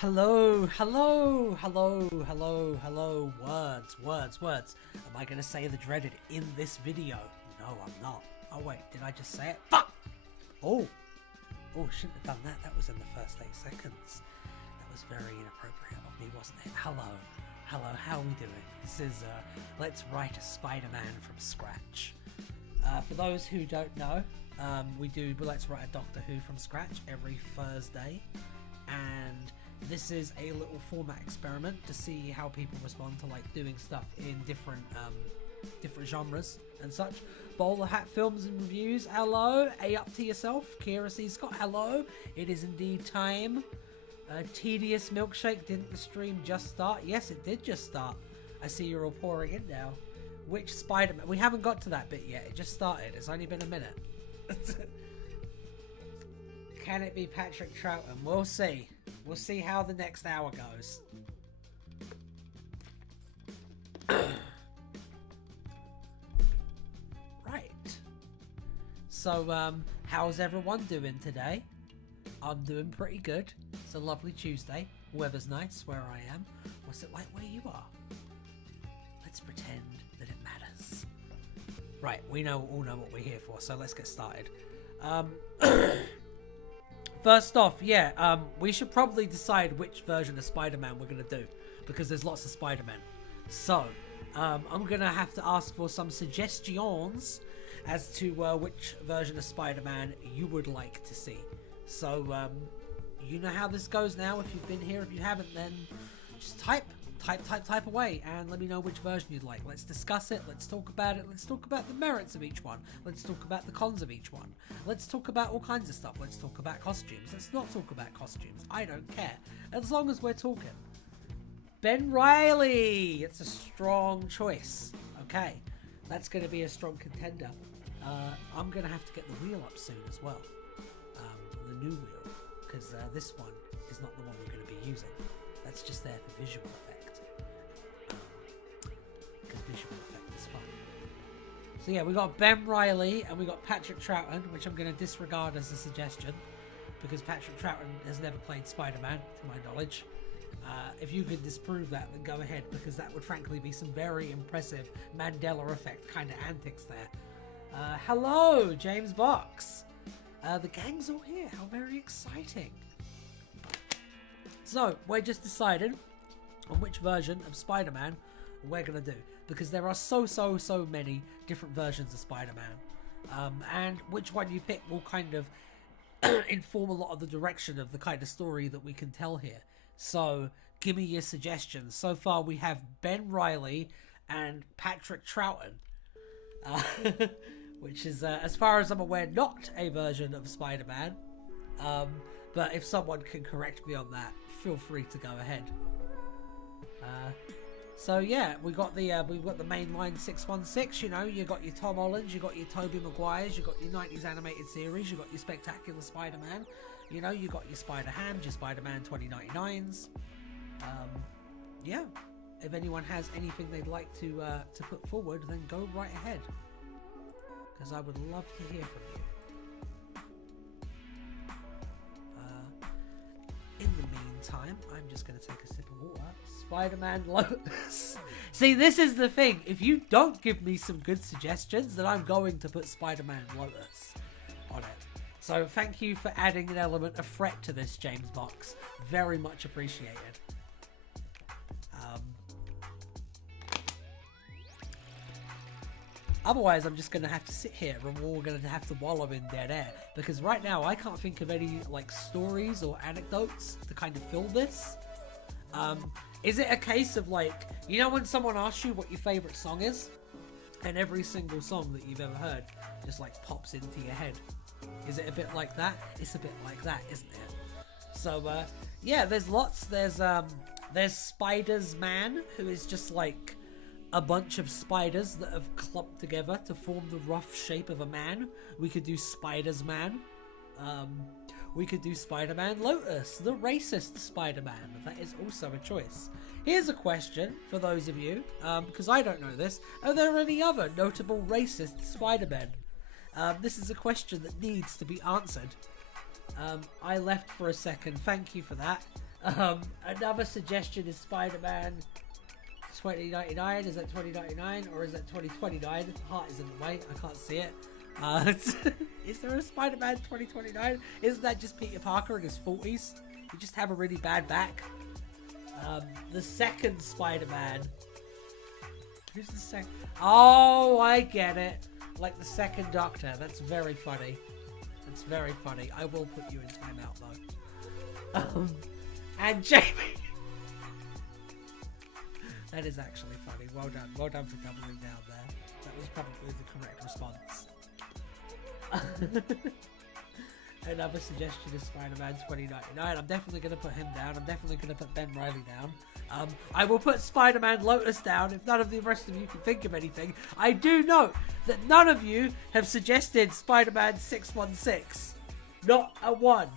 Hello, hello, hello, hello, hello, words. Am I gonna say the dreaded in this video? No, I'm not. Oh wait, did I just say it? Fuck! Oh, shouldn't have done that. That was in the first 8 seconds. That was very inappropriate of me, wasn't it? Hello, how are we doing? This is, Let's Write a Spider-Man from Scratch. For those who don't know, we do Let's Write a Doctor Who from scratch every Thursday, and this is a little format experiment to see how people respond to like doing stuff in different genres and such. Bowler Hat Films and Reviews, hello. A up to yourself. Kira C. Scott, hello. It is indeed time. Tedious Milkshake, didn't the stream just start? Yes, it did just start. I see you're all pouring in now. Which Spider-Man? We haven't got to that bit yet. It just started. It's only been a minute. Can it be Patrick Troughton? We'll see. We'll see how the next hour goes. Right. So, how's everyone doing today? I'm doing pretty good. It's a lovely Tuesday. Weather's nice where I am. What's it like where you are? Let's pretend that it matters. Right, we all know what we're here for, so let's get started. First off, we should probably decide which version of Spider-Man we're going to do, because there's lots of Spider-Man. So, I'm going to have to ask for some suggestions as to which version of Spider-Man you would like to see. So, you know how this goes now. If you've been here, if you haven't, then just type away and let me know which version you'd like. Let's discuss it. Let's talk about it. Let's talk about the merits of each one. Let's talk about the cons of each one. Let's talk about all kinds of stuff. Let's talk about costumes. Let's not talk about costumes. I don't care. As long as we're talking. Ben Reilly! It's a strong choice. Okay. That's going to be a strong contender. I'm going to have to get the wheel up soon as well. The new wheel. Because this one is not the one we're going to be using. That's just there for visual effect. Because visual effect is fun. So yeah, we got Ben Reilly and we got Patrick Troughton, which I'm going to disregard as a suggestion because Patrick Troughton has never played Spider-Man, to my knowledge. If you could disprove that, then go ahead, because that would frankly be some very impressive Mandela effect kind of antics there. Hello, James Box. The gang's all here. How very exciting. So, we're just deciding on which version of Spider-Man we're going to do. Because there are so many different versions of Spider-Man. And which one you pick will kind of inform a lot of the direction of the kind of story that we can tell here. So, give me your suggestions. So far, we have Ben Reilly and Patrick Troughton. Which is, as far as I'm aware, not a version of Spider-Man. But if someone can correct me on that, feel free to go ahead. So yeah, we've got the mainline 616. You know, you got your Tom Hollands, you got your Tobey Maguires, you got your 90s animated series, you got your Spectacular Spider-Man. You know, you got your Spider-Hams, your Spider-Man 2099s. Yeah, if anyone has anything they'd like to put forward, then go right ahead, because I would love to hear from you. In the meantime, I'm just going to take a sip of water. Spider-Man Lotus. See, this is the thing. If you don't give me some good suggestions, then I'm going to put Spider-Man Lotus on it. So thank you for adding an element of threat to this, James Box. Very much appreciated. Otherwise, I'm just going to have to sit here and we're all going to have to wallow in dead air. Because right now, I can't think of any like stories or anecdotes to kind of fill this. Is it a case of like, you know when someone asks you what your favourite song is? And every single song that you've ever heard just like pops into your head. Is it a bit like that? It's a bit like that, isn't it? So, yeah, there's lots. There's Spider's Man, who is just like a bunch of spiders that have clumped together to form the rough shape of a man. We could do Spider's Man. We could do Spider-Man Lotus, the racist Spider-Man. That is also a choice. Here's a question for those of you, because I don't know this. Are there any other notable racist Spider-Men? This is a question that needs to be answered. I left for a second. Thank you for that. Another suggestion is Spider-Man 2099. Is that 2099 or is that 2029? Heart is in the way. I can't see it. Is there a Spider-Man 2029? Isn't that just Peter Parker in his 40s? You just have a really bad back. The second Spider-Man. Who's the second? Oh, I get it. Like the second Doctor. That's very funny. That's very funny. I will put you in timeout though. And Jamie. That is actually funny. Well done. Well done for doubling down there. That was probably the correct response. Another suggestion is Spider-Man 2099. I'm definitely going to put him down. I'm definitely going to put Ben Reilly down. I will put Spider-Man Lotus down if none of the rest of you can think of anything. I do note that none of you have suggested Spider-Man 616. Not a one.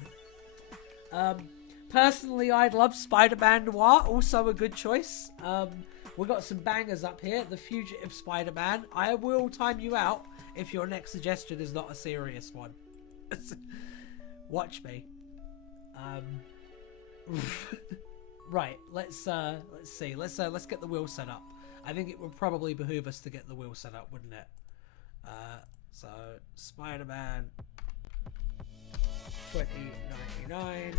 Personally, I'd love Spider-Man Noir. Also a good choice. We got some bangers up here. The Fugitive Spider-Man. I will time you out if your next suggestion is not a serious one. Watch me. Right, let's see. Let's get the wheel set up. I think it would probably behoove us to get the wheel set up, wouldn't it? So Spider-Man 2099.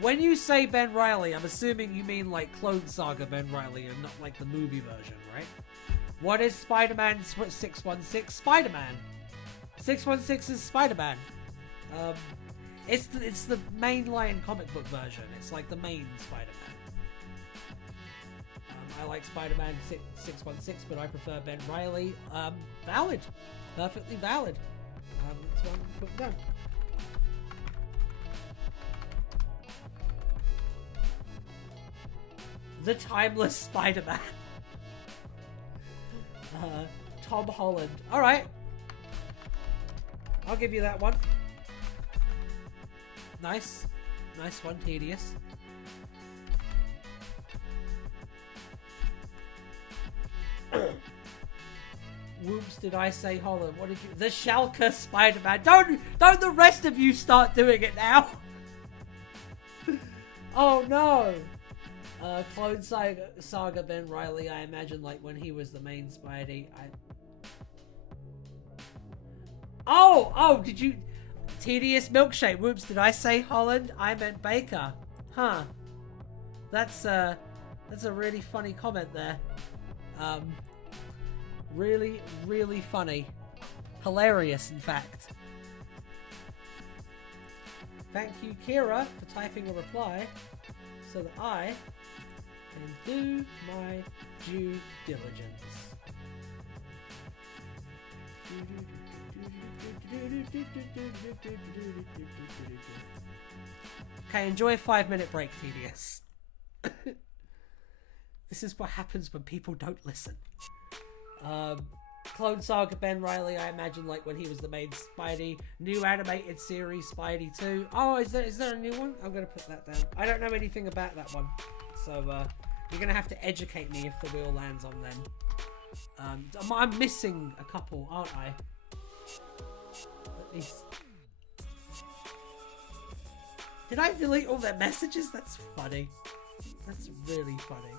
When you say Ben Reilly, I'm assuming you mean like Clone Saga Ben Reilly and not like the movie version, right? What is Spider-Man 616? Spider-Man. 616 is Spider-Man. It's the mainline comic book version. It's like the main Spider-Man. I like Spider-Man 616, but I prefer Ben Reilly. Valid. Perfectly valid. That's one put down. The Timeless Spider-Man. Tom Holland. Alright. I'll give you that one. Nice. Nice one, Tedious. Whoops, did I say Holland? What did you... The Schalke Spider-Man. Don't the rest of you start doing it now. Oh no. Clone Saga Ben Reilly, I imagine like when he was the main Spidey. Oh, did you... Tedious Milkshake. Whoops, did I say Holland? I meant Baker. Huh. That's a really funny comment there. Really, really funny. Hilarious, in fact. Thank you, Kira, for typing a reply so that I can do my due diligence. Okay, enjoy a 5-minute break, Tedious. This is what happens when people don't listen. Clone Saga Ben Reilly, I imagine like when he was the main Spidey. New animated series Spidey 2. Oh, is there a new one? I'm gonna put that down. I don't know anything about that one, so you're gonna have to educate me if the wheel lands on them. I'm missing a couple, aren't I? At least. Did I delete all their messages? That's funny. That's really funny.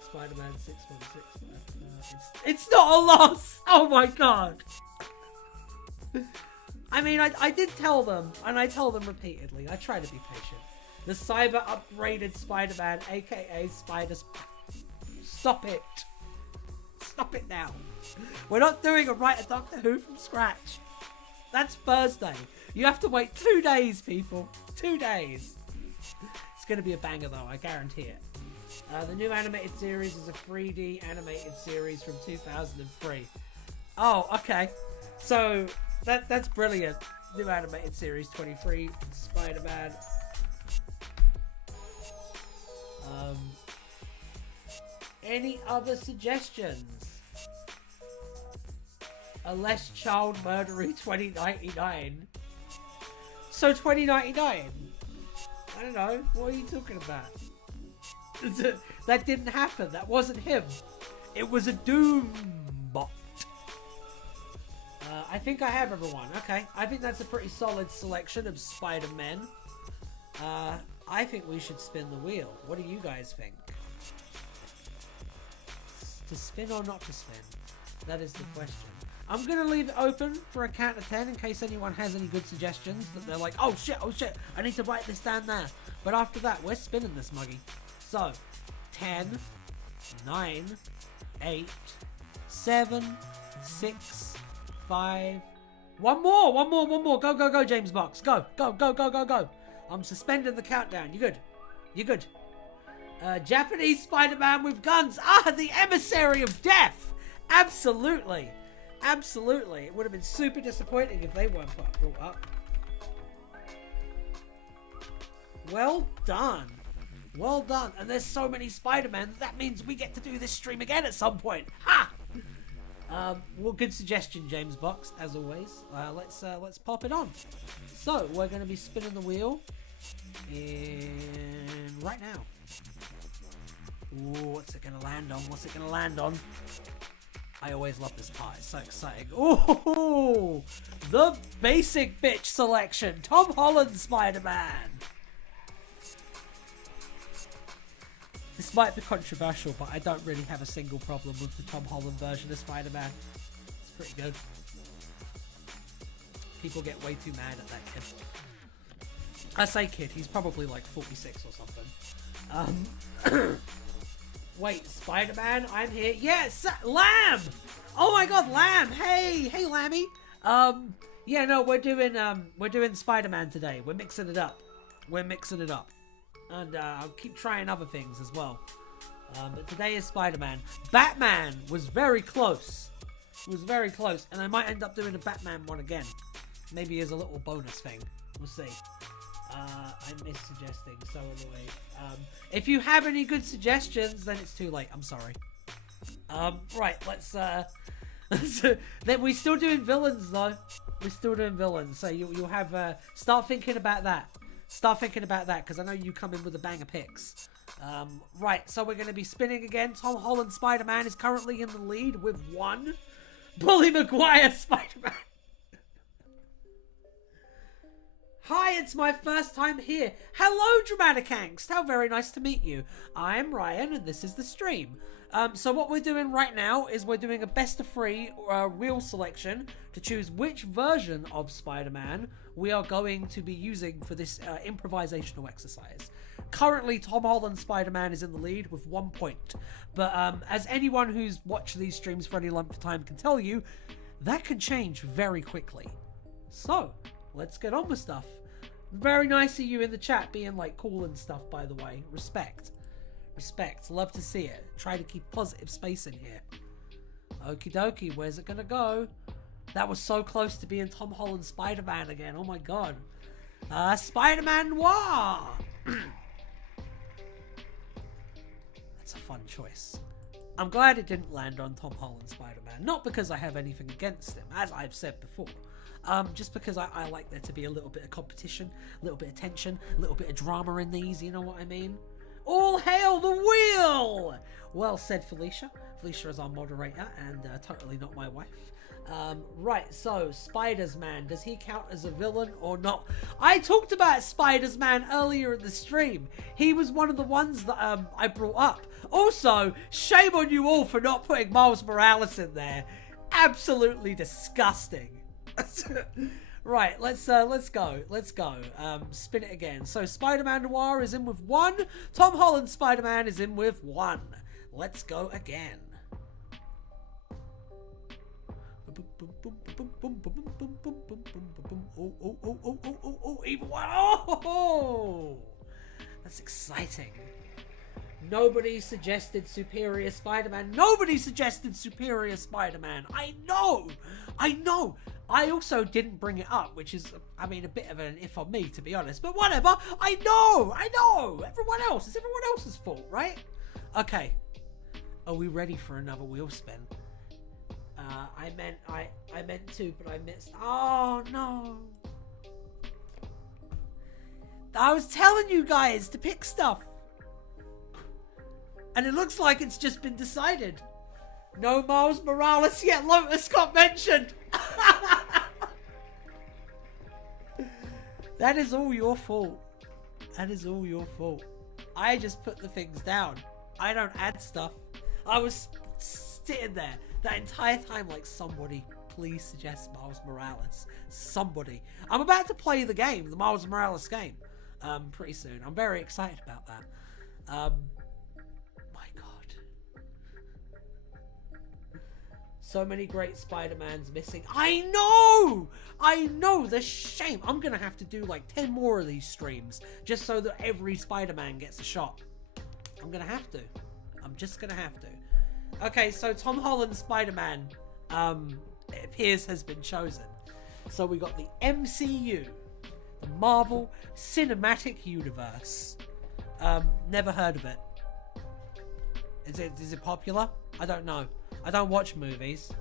Spider-Man 616. It's not a loss! Oh my god! I mean, I did tell them, and I tell them repeatedly. I try to be patient. The cyber upgraded Spider-Man, aka Spider... Stop it! Stop it now! We're not doing a Write a Doctor Who from scratch. That's Thursday. You have to wait 2 days, people. 2 days. It's going to be a banger, though. I guarantee it. The new animated series is a 3D animated series from 2003. Oh, okay. So, that's brilliant. New animated series 23, Spider-Man. Any other suggestions? A less child murdery 2099. So 2099? I don't know. What are you talking about? That didn't happen. That wasn't him. It was a Doom bot. I think I have everyone. Okay, I think that's a pretty solid selection of Spider-Men. I think we should spin the wheel. What do you guys think? To spin or not to spin? That is the question. I'm going to leave it open for a count of 10 in case anyone has any good suggestions that they're like, oh shit, I need to write this down there. But after that, we're spinning this muggy. So, 10, 9, 8, 7, 6, 5, one more. Go, James Box. Go. I'm suspending the countdown. You good? Japanese Spider-Man with guns. The emissary of death. Absolutely. It would have been super disappointing if they weren't brought up. Well done. And there's so many Spider-Men, that means we get to do this stream again at some point. Ha! Well, good suggestion, James Box, as always. Let's pop it on. So, we're going to be spinning the wheel right now. Ooh, what's it going to land on? I always love this part. It's so exciting. Ooh, the basic bitch selection. Tom Holland Spider-Man. This might be controversial, but I don't really have a single problem with the Tom Holland version of Spider-Man. It's pretty good. People get way too mad at that kid. I say kid, he's probably like 46 or something. Wait, Spider-Man, I'm here. Yes, Lamb! Oh my god, Lamb! Hey, Lammy! Yeah, no, we're doing Spider-Man today. We're mixing it up. And I'll keep trying other things as well. But today is Spider-Man. Batman was very close. And I might end up doing a Batman one again. Maybe as a little bonus thing. We'll see. I miss suggesting, so annoying. If you have any good suggestions, then it's too late. I'm sorry. Right, let's then we're still doing villains though. So you'll have start thinking about that. Because I know you come in with a bang of picks. Right, so we're going to be spinning again. Tom Holland Spider-Man is currently in the lead with 1. Bully Maguire Spider-Man. Hi, it's my first time here. Hello, Dramatic Angst. How very nice to meet you. I'm Ryan, and this is the stream. So what we're doing right now is we're doing a best of 3 wheel selection to choose which version of Spider-Man we are going to be using for this improvisational exercise. Currently, Tom Holland Spider-Man is in the lead with 1 point. But as anyone who's watched these streams for any length of time can tell you, that can change very quickly. So, let's get on with stuff. Very nice of you in the chat being like cool and stuff, by the way. Respect. Love to see it. Try to keep positive space in here. Okie dokie, where's it gonna go? That was so close to being Tom Holland Spider-Man again. Oh my god. Spider-Man Noir! That's a fun choice. I'm glad it didn't land on Tom Holland Spider-Man. Not because I have anything against him, as I've said before. Just because I like there to be a little bit of competition, a little bit of tension, a little bit of drama in these, you know what I mean? All hail the wheel! Well said, Felicia. Felicia is our moderator and totally not my wife. Right, so Spiders-Man, does he count as a villain or not? I talked about Spiders-Man earlier in the stream. He was one of the ones that I brought up. Also, shame on you all for not putting Miles Morales in there. Absolutely disgusting. Right, let's go. Spin it again. So Spider-Man Noir is in with 1. Tom Holland Spider-Man is in with 1. Let's go again. Oh, even one. Oh, that's exciting. Nobody suggested Superior Spider-Man. I know. I also didn't bring it up, which is, I mean, a bit of an if on me, to be honest. But whatever. I know. Everyone else. It's everyone else's fault, right? Okay. Are we ready for another wheel spin? I meant to, but I missed. Oh, no. I was telling you guys to pick stuff. And it looks like it's just been decided. No Miles Morales yet. Lotus got mentioned. That is all your fault. That is all your fault. I just put the things down. I don't add stuff. I was sitting there that entire time like, somebody please suggest Miles Morales. Somebody. I'm about to play the game, the Miles Morales game, pretty soon. I'm very excited about that. My God. So many great Spider-Mans missing. I know! The shame. I'm gonna have to do like 10 more of these streams just so that every Spider-Man gets a shot. I'm gonna have to. I'm just gonna have to. Okay, so Tom Holland's Spider-Man, it appears, has been chosen. So we got the MCU, the Marvel Cinematic Universe. Never heard of it. Is it popular? I don't know. I don't watch movies.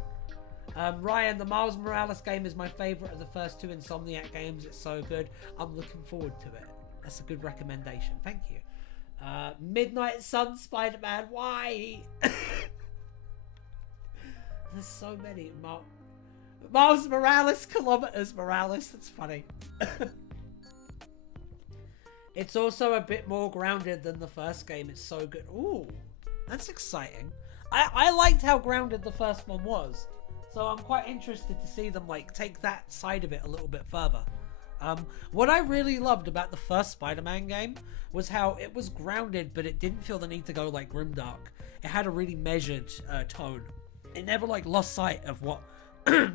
Ryan, the Miles Morales game is my favourite of the first 2 Insomniac games. It's so good. I'm looking forward to it. That's a good recommendation. Thank you. Midnight Sun Spider-Man. Why? There's so many. Miles Morales, kilometers Morales. That's funny. It's also a bit more grounded than the first game. It's so good. Ooh, that's exciting. I liked how grounded the first one was. So I'm quite interested to see them like take that side of it a little bit further. What I really loved about the first Spider-Man game was how it was grounded, but it didn't feel the need to go like grimdark. It had a really measured tone. It never like lost sight of what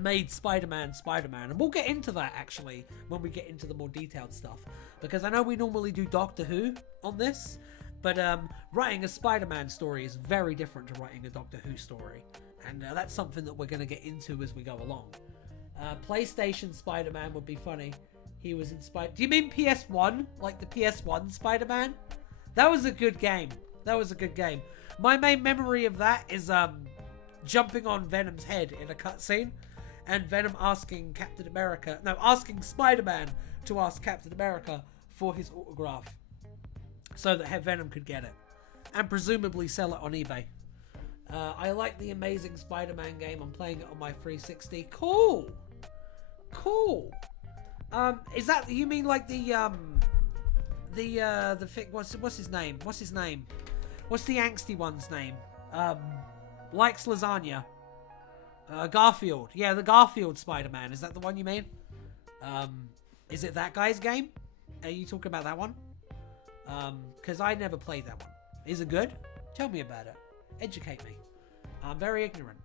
made Spider-Man Spider-Man. And we'll get into that actually when we get into the more detailed stuff, because I know we normally do Doctor Who on this, but writing a Spider-Man story is very different to writing a Doctor Who story, and that's something that we're going to get into as we go along. PlayStation Spider-Man would be funny. He was inspired. Do you mean PS1? Like the PS1 Spider-Man? That was a good game. My main memory of that is jumping on Venom's head in a cutscene, and Venom asking Spider-Man to ask Captain America for his autograph so that Venom could get it and presumably sell it on eBay. I like the Amazing Spider-Man game. I'm playing it on my 360. Cool. Is that, you mean like the what's his name? What's the angsty one's name? Likes lasagna. Garfield. Yeah, the Garfield Spider-Man. Is that the one you mean? Is it that guy's game? Are you talking about that one? Because I never played that one. Is it good? Tell me about it. Educate me. I'm very ignorant.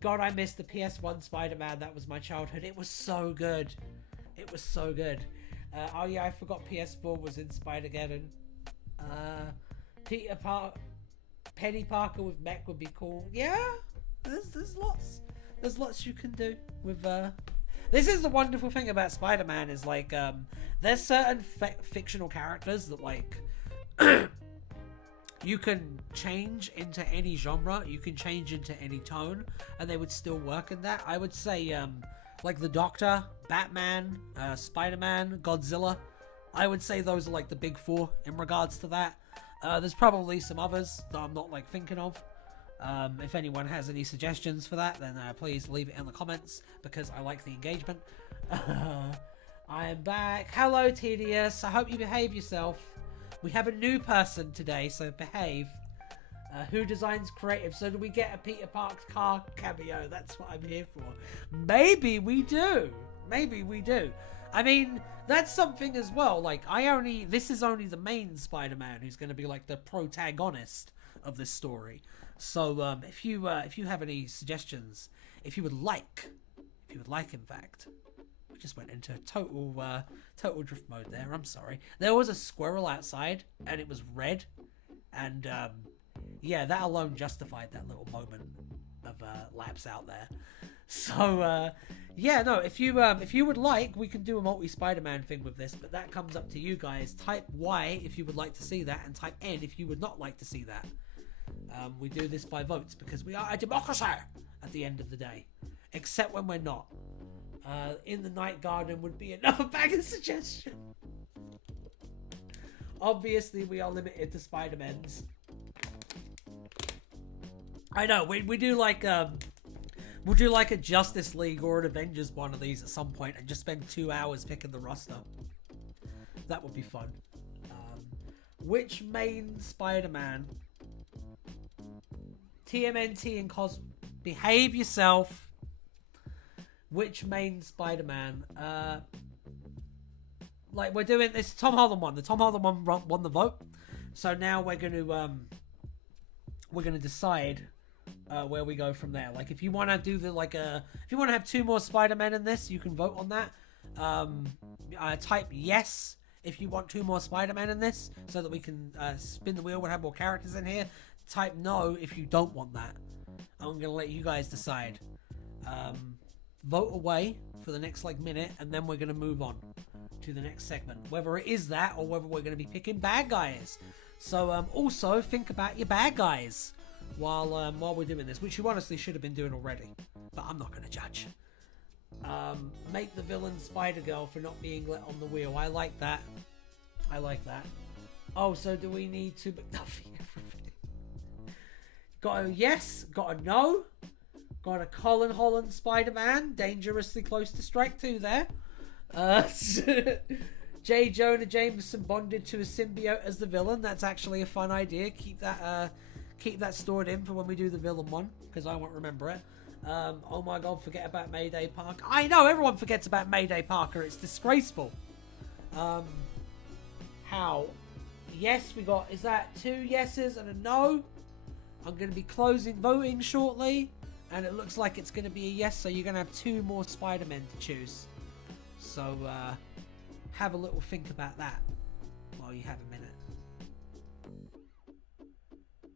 God, I missed the PS1 Spider-Man. That was my childhood. It was so good. Oh yeah, I forgot PS4 was in Spider-Geddon. Penny Parker with mech would be cool. Yeah, there's lots you can do with This is the wonderful thing about Spider-Man is like there's certain fictional characters that like you can change into any genre, you can change into any tone, and they would still work in that. I would say like the Doctor, Batman, Spider-Man, Godzilla. I would say those are like the big 4 in regards to that. There's probably some others that I'm not like thinking of. If anyone has any suggestions for that, then please leave it in the comments, because I like the engagement. I am back. Hello, Tedious. I hope you behave yourself. We have a new person today, so behave. Who designs creative? So do we get a Peter Parker car cameo? That's what I'm here for. Maybe we do. I mean, that's something as well. Like, this is only the main Spider-Man who's going to be like the protagonist of this story. So if you have any suggestions, if you would like, in fact, I just went into total drift mode there. I'm sorry. There was a squirrel outside, and it was red, and yeah, that alone justified that little moment of lapse out there. So yeah, no, if you would like, we can do a multi-Spider-Man thing with this, but that comes up to you guys. Type Y if you would like to see that, and type N if you would not like to see that. We do this by votes because we are a democracy at the end of the day, except when we're not. In the Night Garden would be another banger suggestion. Obviously, we are limited to Spider-Mans. I know, we do like We'll do like a Justice League or an Avengers one of these at some point and just spend 2 hours picking the roster. That would be fun. Which main Spider-Man? TMNT and Cos... Behave yourself. Which main Spider-Man? Like, we're doing this Tom Holland one. The Tom Holland one won the vote. So now we're going to decide where we go from there. Like, if you want to do the, like, if you want to have 2 more Spider-Men in this, you can vote on that. Type yes if you want 2 more Spider-Men in this, so that we can spin the wheel and have more characters in here. Type no if you don't want that. I'm going to let you guys decide. Vote away for the next, like, minute, and then we're going to move on to the next segment. Whether it is that, or whether we're going to be picking bad guys. So, also, think about your bad guys while we're doing this, which you honestly should have been doing already. But I'm not going to judge. Make the villain Spider-Girl for not being let on the wheel. I like that. I like that. Oh, so do we need to... everything. Got a yes, got a no. Got a Colin Holland Spider-Man. Dangerously close to strike 2 there. J. Jonah Jameson bonded to a symbiote as the villain. That's actually a fun idea. Keep that stored in for when we do the villain one, because I won't remember it. Oh my god, forget about Mayday Parker. I know, everyone forgets about Mayday Parker. It's disgraceful. How? Yes, we got, is that 2 yeses and a no? I'm going to be closing voting shortly. And it looks like it's going to be a yes, so you're going to have 2 more Spider-Men to choose. So, have a little think about that while you have a minute.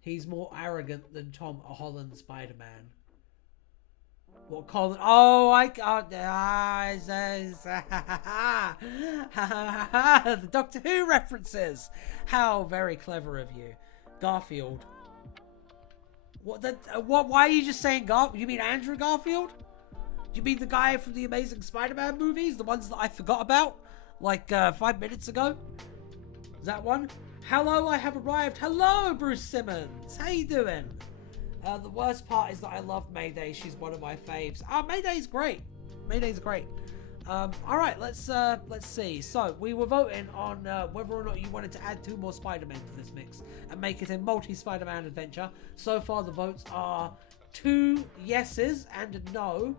He's more arrogant than Tom Holland Spider-Man. What Colin? Oh, I can't. The Doctor Who references. How very clever of you, Garfield. What? Why are you just saying Garfield? You mean Andrew Garfield? Do you mean the guy from the Amazing Spider-Man movies? The ones that I forgot about? Like, 5 minutes ago? Is that one? Hello, I have arrived. Hello, Bruce Simmons. How you doing? The worst part is that I love Mayday. She's one of my faves. Oh, Mayday's great. Mayday's great. Alright, let's see. So, we were voting on whether or not you wanted to add 2 more Spider-Men to this mix and make it a multi-Spider-Man adventure. So far, the votes are 2 yeses and a no.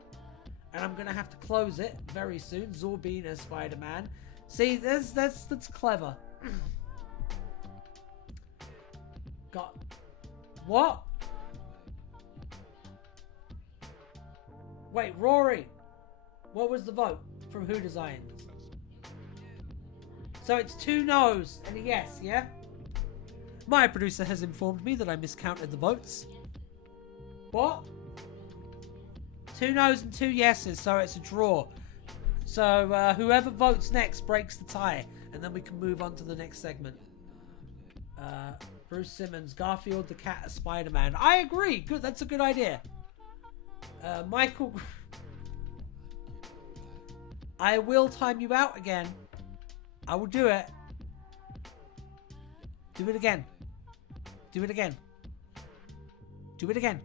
And I'm going to have to close it very soon. Zorbina Spider-Man. See, that's clever. Got... What? Wait, Rory. What was the vote from Who Designs? So it's 2 no's and a yes, yeah? My producer has informed me that I miscounted the votes. What? 2 no's and 2 yeses, so it's a draw. So whoever votes next breaks the tie, and then we can move on to the next segment. Bruce Simmons, Garfield the Cat, Spider-Man. I agree. Good, that's a good idea. Michael... I will time you out again. I will do it. Do it again. Do it again. Do it again.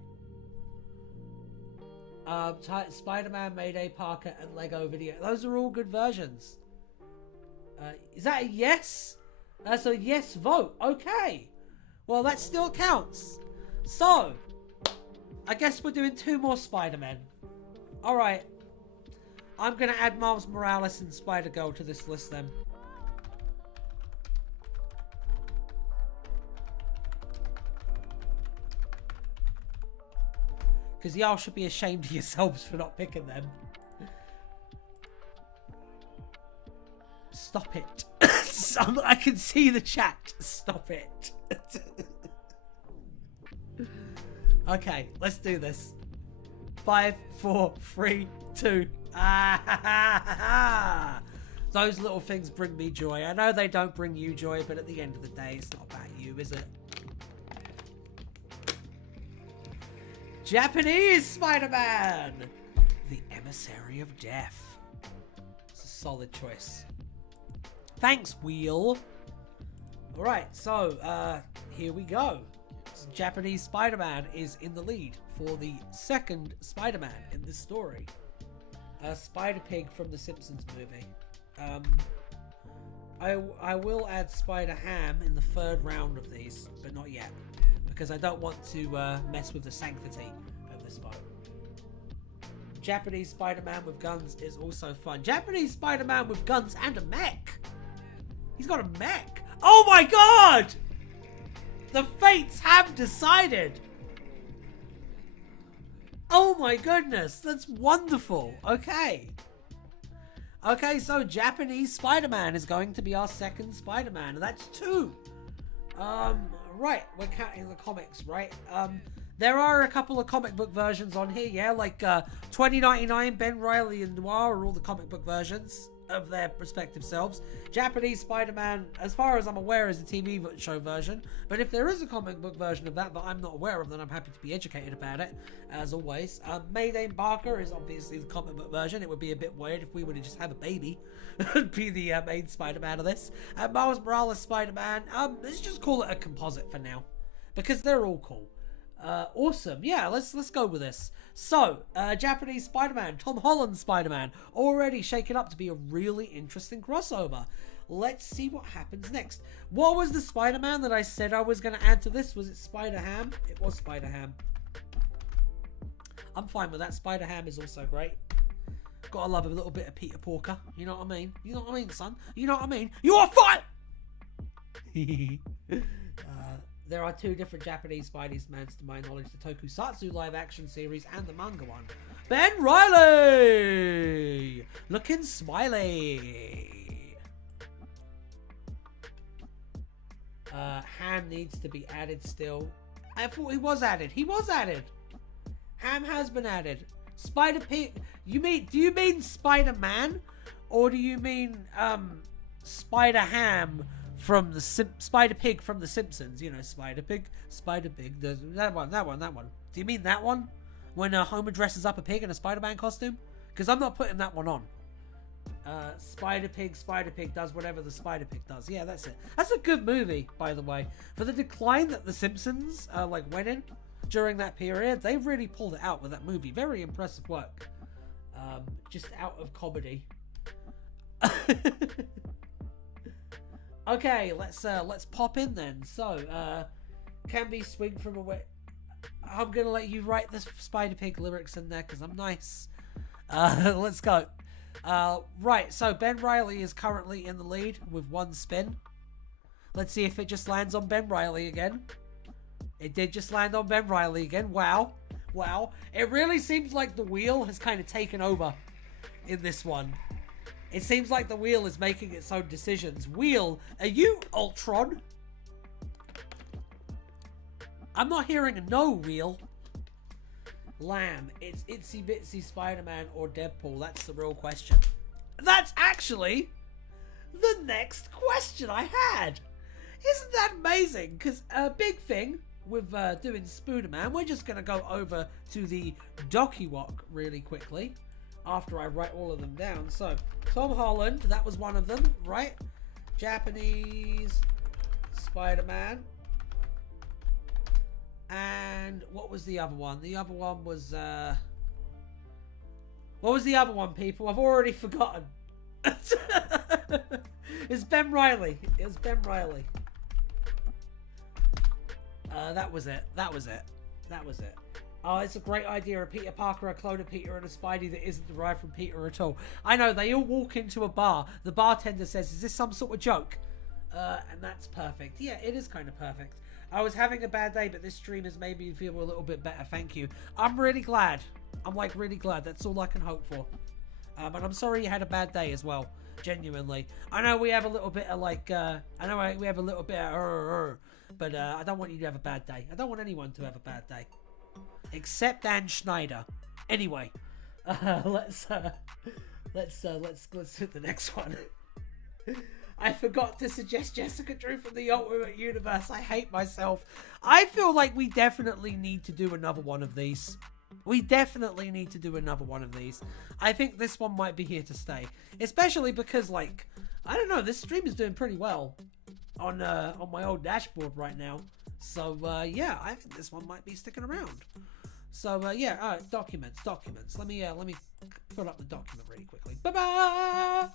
Spider-Man, Mayday, Parker, and Lego Video. Those are all good versions. Is that a yes? That's a yes vote. Okay. Well, that still counts. So, I guess we're doing 2 more Spider-Men. Alright. I'm going to add Miles Morales and Spider-Girl to this list then. Because y'all should be ashamed of yourselves for not picking them. Stop it. I can see the chat. Stop it. Okay, let's do this. 5, 4, 3, 2. Those little things bring me joy. I know they don't bring you joy, but at the end of the day, it's not about you, is it? Japanese Spider-Man! The Emissary of Death. It's a solid choice. Thanks, Wheel. Alright, so, here we go. Japanese Spider-Man is in the lead for the second Spider-Man in this story. Spider-Pig from the Simpsons movie. I will add Spider-Ham in the third round of these, but not yet, because I don't want to mess with the sanctity of this fight. Japanese Spider-Man with guns is also fun. Japanese Spider-Man with guns and a mech. He's got a mech. Oh my god! The fates have decided. Oh my goodness, that's wonderful. Okay, so Japanese Spider-Man is going to be our second Spider-Man. That's 2. Right, we're counting the comics, right? There are a couple of comic book versions on here, yeah, like 2099, Ben Reilly and Noir are all the comic book versions of their respective selves. Japanese Spider-Man, as far as I'm aware, is the TV show version, but if there is a comic book version of that I'm not aware of, then I'm happy to be educated about it, as always. Mayday Barker is obviously the comic book version. It would be a bit weird if we were to just have a baby be the main Spider-Man of this. Miles Morales Spider-Man, let's just call it a composite for now, because they're all cool. Awesome. Yeah, let's go with this. So, Japanese Spider-Man, Tom Holland Spider-Man, already shaken up to be a really interesting crossover. Let's see what happens next. What was the Spider-Man that I said I was going to add to this? Was it Spider-Ham? It was Spider-Ham. I'm fine with that. Spider-Ham is also great. Gotta love a little bit of Peter Porker. You know what I mean? You know what I mean, son? You know what I mean? You are fine! There are 2 different Japanese Spider-Mans to my knowledge, the Tokusatsu live action series and the manga one. Ben Reilly! Looking smiley. Ham needs to be added still. I thought he was added. He was added. Ham has been added. Spider-Pig. Do you mean Spider-Man? Or do you mean, Spider-Ham from the Spider-Pig from the Simpsons? You know, Spider-Pig. That one. Do you mean that one? When Homer dresses up a pig in a Spider-Man costume? Because I'm not putting that one on. Spider-Pig does whatever the Spider-Pig does. Yeah, that's it. That's a good movie, by the way. For the decline that the Simpsons went in during that period, they really pulled it out with that movie. Very impressive work. Just out of comedy. Okay, let's pop in then. So, can be swing from away. I'm gonna let you write the Spider-Pig lyrics in there because I'm nice. Let's go. Right, so Ben Reilly is currently in the lead with 1 spin. Let's see if it just lands on Ben Reilly again. It did just land on Ben Reilly again. Wow. It really seems like the wheel has kind of taken over in this one. It seems like the wheel is making its own decisions. Wheel, are you Ultron? I'm not hearing a no, Wheel. Lamb, it's Itsy Bitsy Spider-Man or Deadpool. That's the real question. That's actually the next question I had. Isn't that amazing? Because a big thing with doing Spooderman, we're just going to go over to the Dokiwok really quickly after I write all of them down. So, Tom Holland, that was one of them, right? Japanese Spider-Man. And what was the other one? The other one was, what was the other one, people? I've already forgotten. It's Ben Reilly. It was Ben Reilly. That was it. Oh, it's a great idea. A Peter Parker, a clone of Peter, and a Spidey that isn't derived from Peter at all. I know, they all walk into a bar. The bartender says, is this some sort of joke? And that's perfect. Yeah, it is kind of perfect. I was having a bad day, but this stream has made me feel a little bit better. Thank you. I'm really glad. I'm like really glad. That's all I can hope for. And I'm sorry you had a bad day as well. Genuinely. I know we have a little bit of like, I know we have a little bit of, but I don't want you to have a bad day. I don't want anyone to have a bad day. Except Ann Schneider. Anyway, let's hit the next one. I forgot to suggest Jessica Drew from the Ultimate Universe. I hate myself. I feel like we definitely need to do another one of these. I think this one might be here to stay. Especially because, like, I don't know, this stream is doing pretty well on my old dashboard right now. So, yeah, I think this one might be sticking around. So yeah, all right, documents. Let me put up the document really quickly. Bye-bye!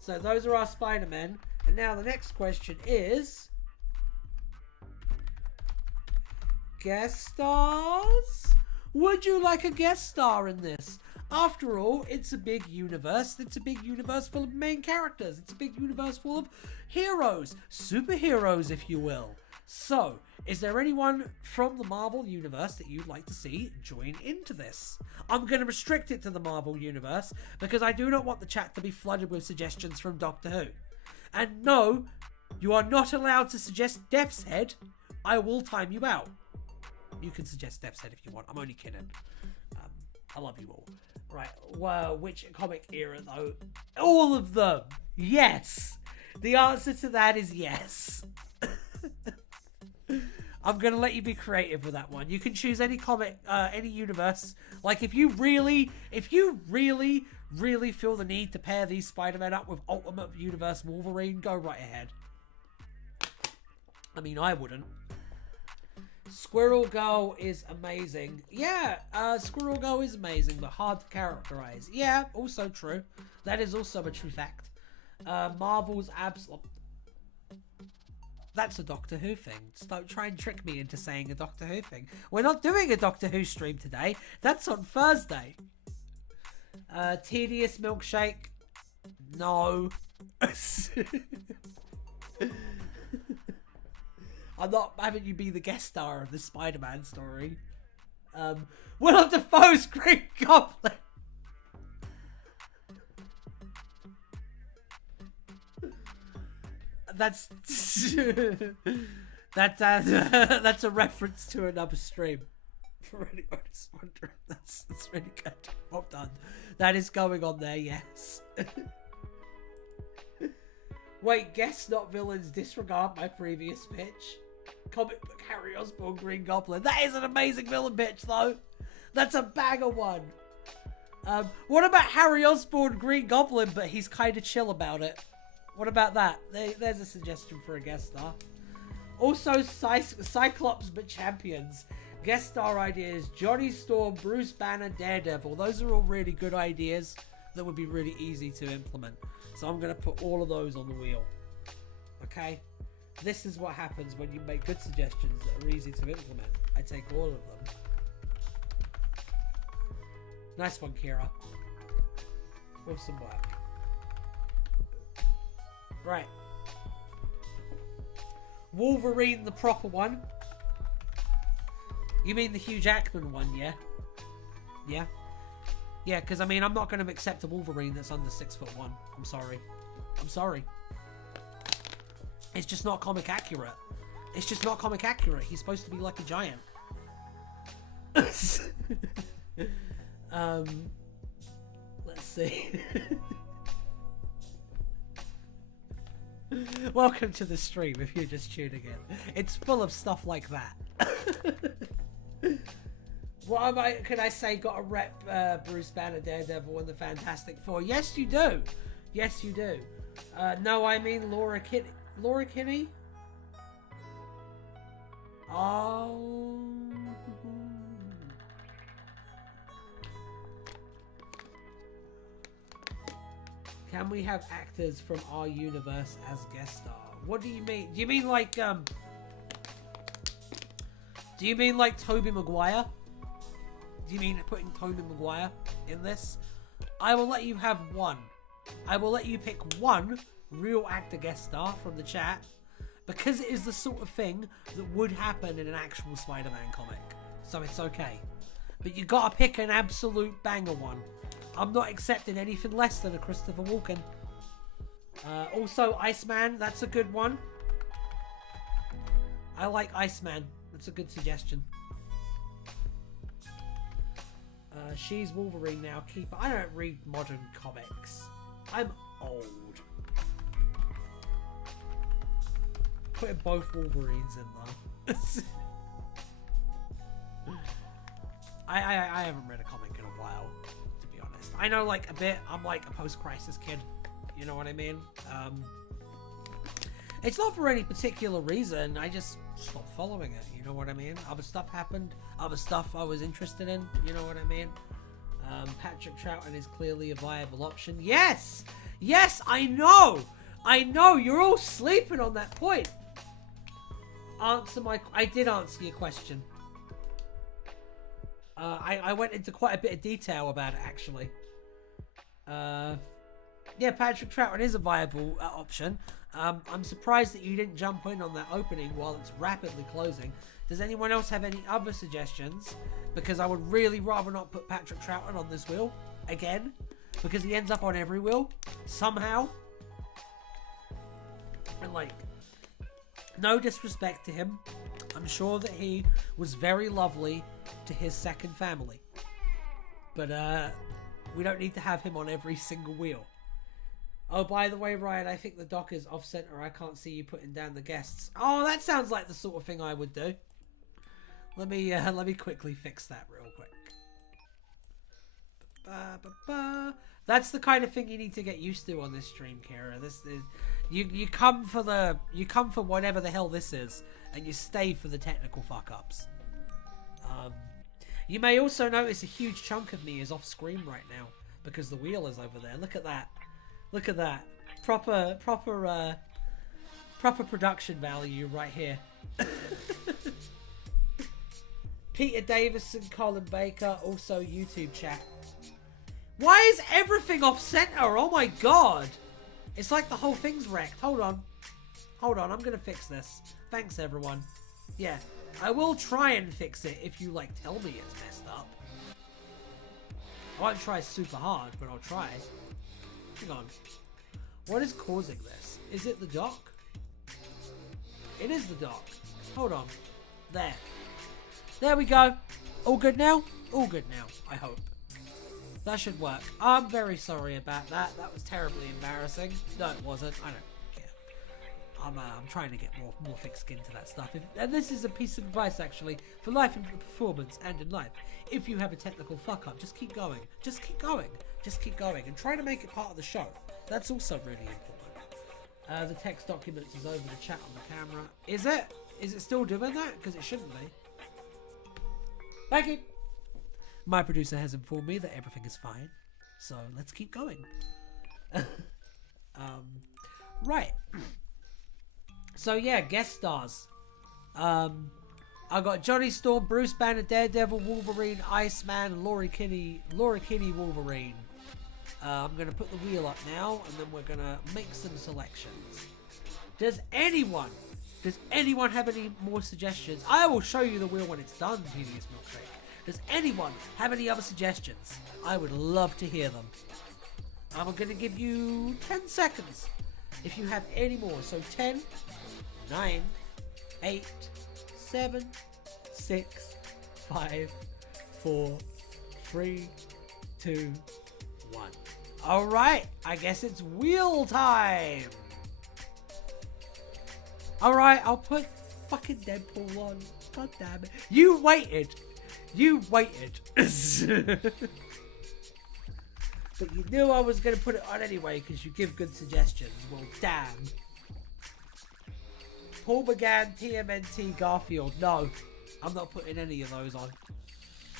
So those are our Spider-Men. And now the next question is... guest stars? Would you like a guest star in this? After all, it's a big universe. It's a big universe full of main characters. It's a big universe full of heroes. Superheroes, if you will. So, is there anyone from the Marvel Universe that you'd like to see join into this? I'm going to restrict it to the Marvel Universe because I do not want the chat to be flooded with suggestions from Doctor Who. And no, you are not allowed to suggest Death's Head. I will time you out. You can suggest Death's Head if you want. I'm only kidding. I love you all. Right, well, which comic era though? All of them! Yes! The answer to that is yes. I'm gonna let you be creative with that one. You can choose any comic, any universe. Like, if you really feel the need to pair these Spider-Man up with Ultimate Universe Wolverine, go right ahead. I mean, I wouldn't. Squirrel Girl is amazing. Yeah, Squirrel Girl is amazing, but hard to characterize. Yeah, also true. That is also a true fact. Marvel's That's a Doctor Who thing. Just don't try and trick me into saying a Doctor Who thing. We're not doing a Doctor Who stream today. That's on Thursday. Tedious Milkshake. No. I'm not having you be the guest star of the Spider-Man story. Willem Dafoe's Green Goblin. That's that's a reference to another stream. For anyone who's wondering, that's really good. Well done. That is going on there, yes. Wait, guess not villains. Disregard my previous pitch. Comic book Harry Osborn Green Goblin. That is an amazing villain pitch, though. That's a banger one. What about Harry Osborn Green Goblin, but he's kind of chill about it? What about that? There's a suggestion for a guest star. Also, Cyclops but champions. Guest star ideas. Johnny Storm, Bruce Banner, Daredevil. Those are all really good ideas that would be really easy to implement. So I'm going to put all of those on the wheel. Okay? This is what happens when you make good suggestions that are easy to implement. I take all of them. Nice one, Kira. Awesome work. Right. Wolverine, the proper one. You mean the Hugh Jackman one, yeah? Yeah? Yeah, because, I mean, I'm not going to accept a Wolverine that's under 6'1". I'm sorry. I'm sorry. It's just not comic accurate. It's just not comic accurate. He's supposed to be like a giant. Let's see. Welcome to the stream if you're just tuning in. It's full of stuff like that. What can I say? Got to rep Bruce Banner, Daredevil, and the Fantastic Four. Yes, you do. Yes, you do. No, I mean Laura Kinney. Laura Kinney? Oh. Can we have actors from our universe as guest star? What do you mean? Do you mean like Tobey Maguire? Do you mean putting Tobey Maguire in this? I will let you have one. I will let you pick one real actor guest star from the chat, because it is the sort of thing that would happen in an actual Spider-Man comic. So it's okay. But you gotta pick an absolute banger one. I'm not accepting anything less than a Christopher Walken. Also, Iceman, that's a good one. I like Iceman. That's a good suggestion. She's Wolverine now. I don't read modern comics. I'm old. Putting both Wolverines in though. I haven't read a comic in a while, to be honest. I know like a bit. I'm like a post-crisis kid. You know what I mean? It's not for any particular reason. I just stopped following it. You know what I mean? Other stuff happened. Other stuff I was interested in. You know what I mean? Patrick Troughton is clearly a viable option. Yes! Yes, I know! I know! You're all sleeping on that point. I did answer your question. I went into quite a bit of detail about it, actually. Yeah, Patrick Troughton is a viable option. I'm surprised that you didn't jump in on that opening while it's rapidly closing. Does anyone else have any other suggestions? Because I would really rather not put Patrick Troughton on this wheel again, because he ends up on every wheel somehow. And like, no disrespect to him, I'm sure that he was very lovely to his second family, but we don't need to have him on every single wheel. Oh, by the way, Ryan, I think the dock is off center. I can't see you putting down the guests. Oh, that sounds like the sort of thing I would do. Let me quickly fix that real quick. That's the kind of thing you need to get used to on this stream, Kara. This is, you come for whatever the hell this is, and you stay for the technical fuck ups. You may also notice a huge chunk of me is off screen right now because the wheel is over there. Look at that. Look at that. Proper production value right here. Peter Davison, Colin Baker, also YouTube chat. Why is everything off center? Oh my god. It's like the whole thing's wrecked. Hold on. Hold on, I'm gonna fix this. Thanks everyone. Yeah, I will try and fix it if you like tell me it's messed up. I won't try super hard, but I'll try. Hang on. What is causing this? Is it the dock? It is the dock. Hold on. There. There we go. All good now? All good now, I hope. That should work. I'm very sorry about that. That was terribly embarrassing. No, it wasn't. I don't care. I'm trying to get more thick skin to that stuff. And this is a piece of advice, actually, for life and for performance and in life. If you have a technical fuck up, just keep going. Just keep going. Just keep going. And try to make it part of the show. That's also really important. The text documents is over the chat on the camera. Is it? Is it still doing that? Because it shouldn't be. Thank you. My producer has informed me that everything is fine. So let's keep going. Right. So yeah, guest stars. I got Johnny Storm, Bruce Banner, Daredevil, Wolverine, Iceman, and Laura Kinney Wolverine. I'm going to put the wheel up now, and then we're going to make some selections. Does anyone have any more suggestions? I will show you the wheel when it's done, Tedious Milkshake. Does anyone have any other suggestions? I would love to hear them. I'm going to give you 10 seconds if you have any more. So 10, 9, 8, 7, 6, 5, 4, 3, 2, 1. Alright, I guess it's wheel time. Alright, I'll put fucking Deadpool on. God damn it. You waited. You waited. But you knew I was going to put it on anyway because you give good suggestions. Well, damn. Paul McGann, TMNT, Garfield. No, I'm not putting any of those on.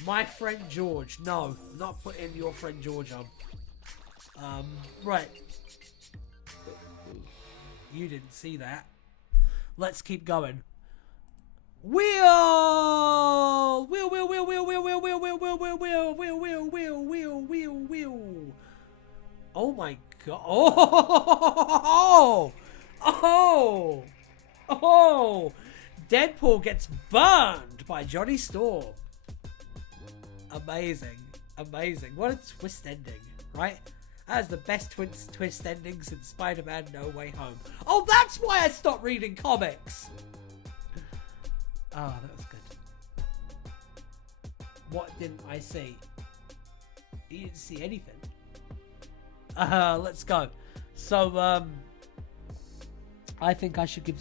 My Friend George. No, not putting Your Friend George on. Right. You didn't see that. Let's keep going. Wheel! Wheel, wheel, wheel, wheel, wheel, wheel, wheel, wheel, wheel, wheel, wheel, wheel, wheel, wheel, wheel, wheel, wheel. Oh my god. Oh! Oh! Oh! Deadpool gets burned by Johnny Storm. Amazing. Amazing. What a twist ending, right? That is the best twist ending since Spider-Man No Way Home. Oh, that's why I stopped reading comics! Oh, that was good. What didn't I see? You didn't see anything. Let's go. So, I think I should give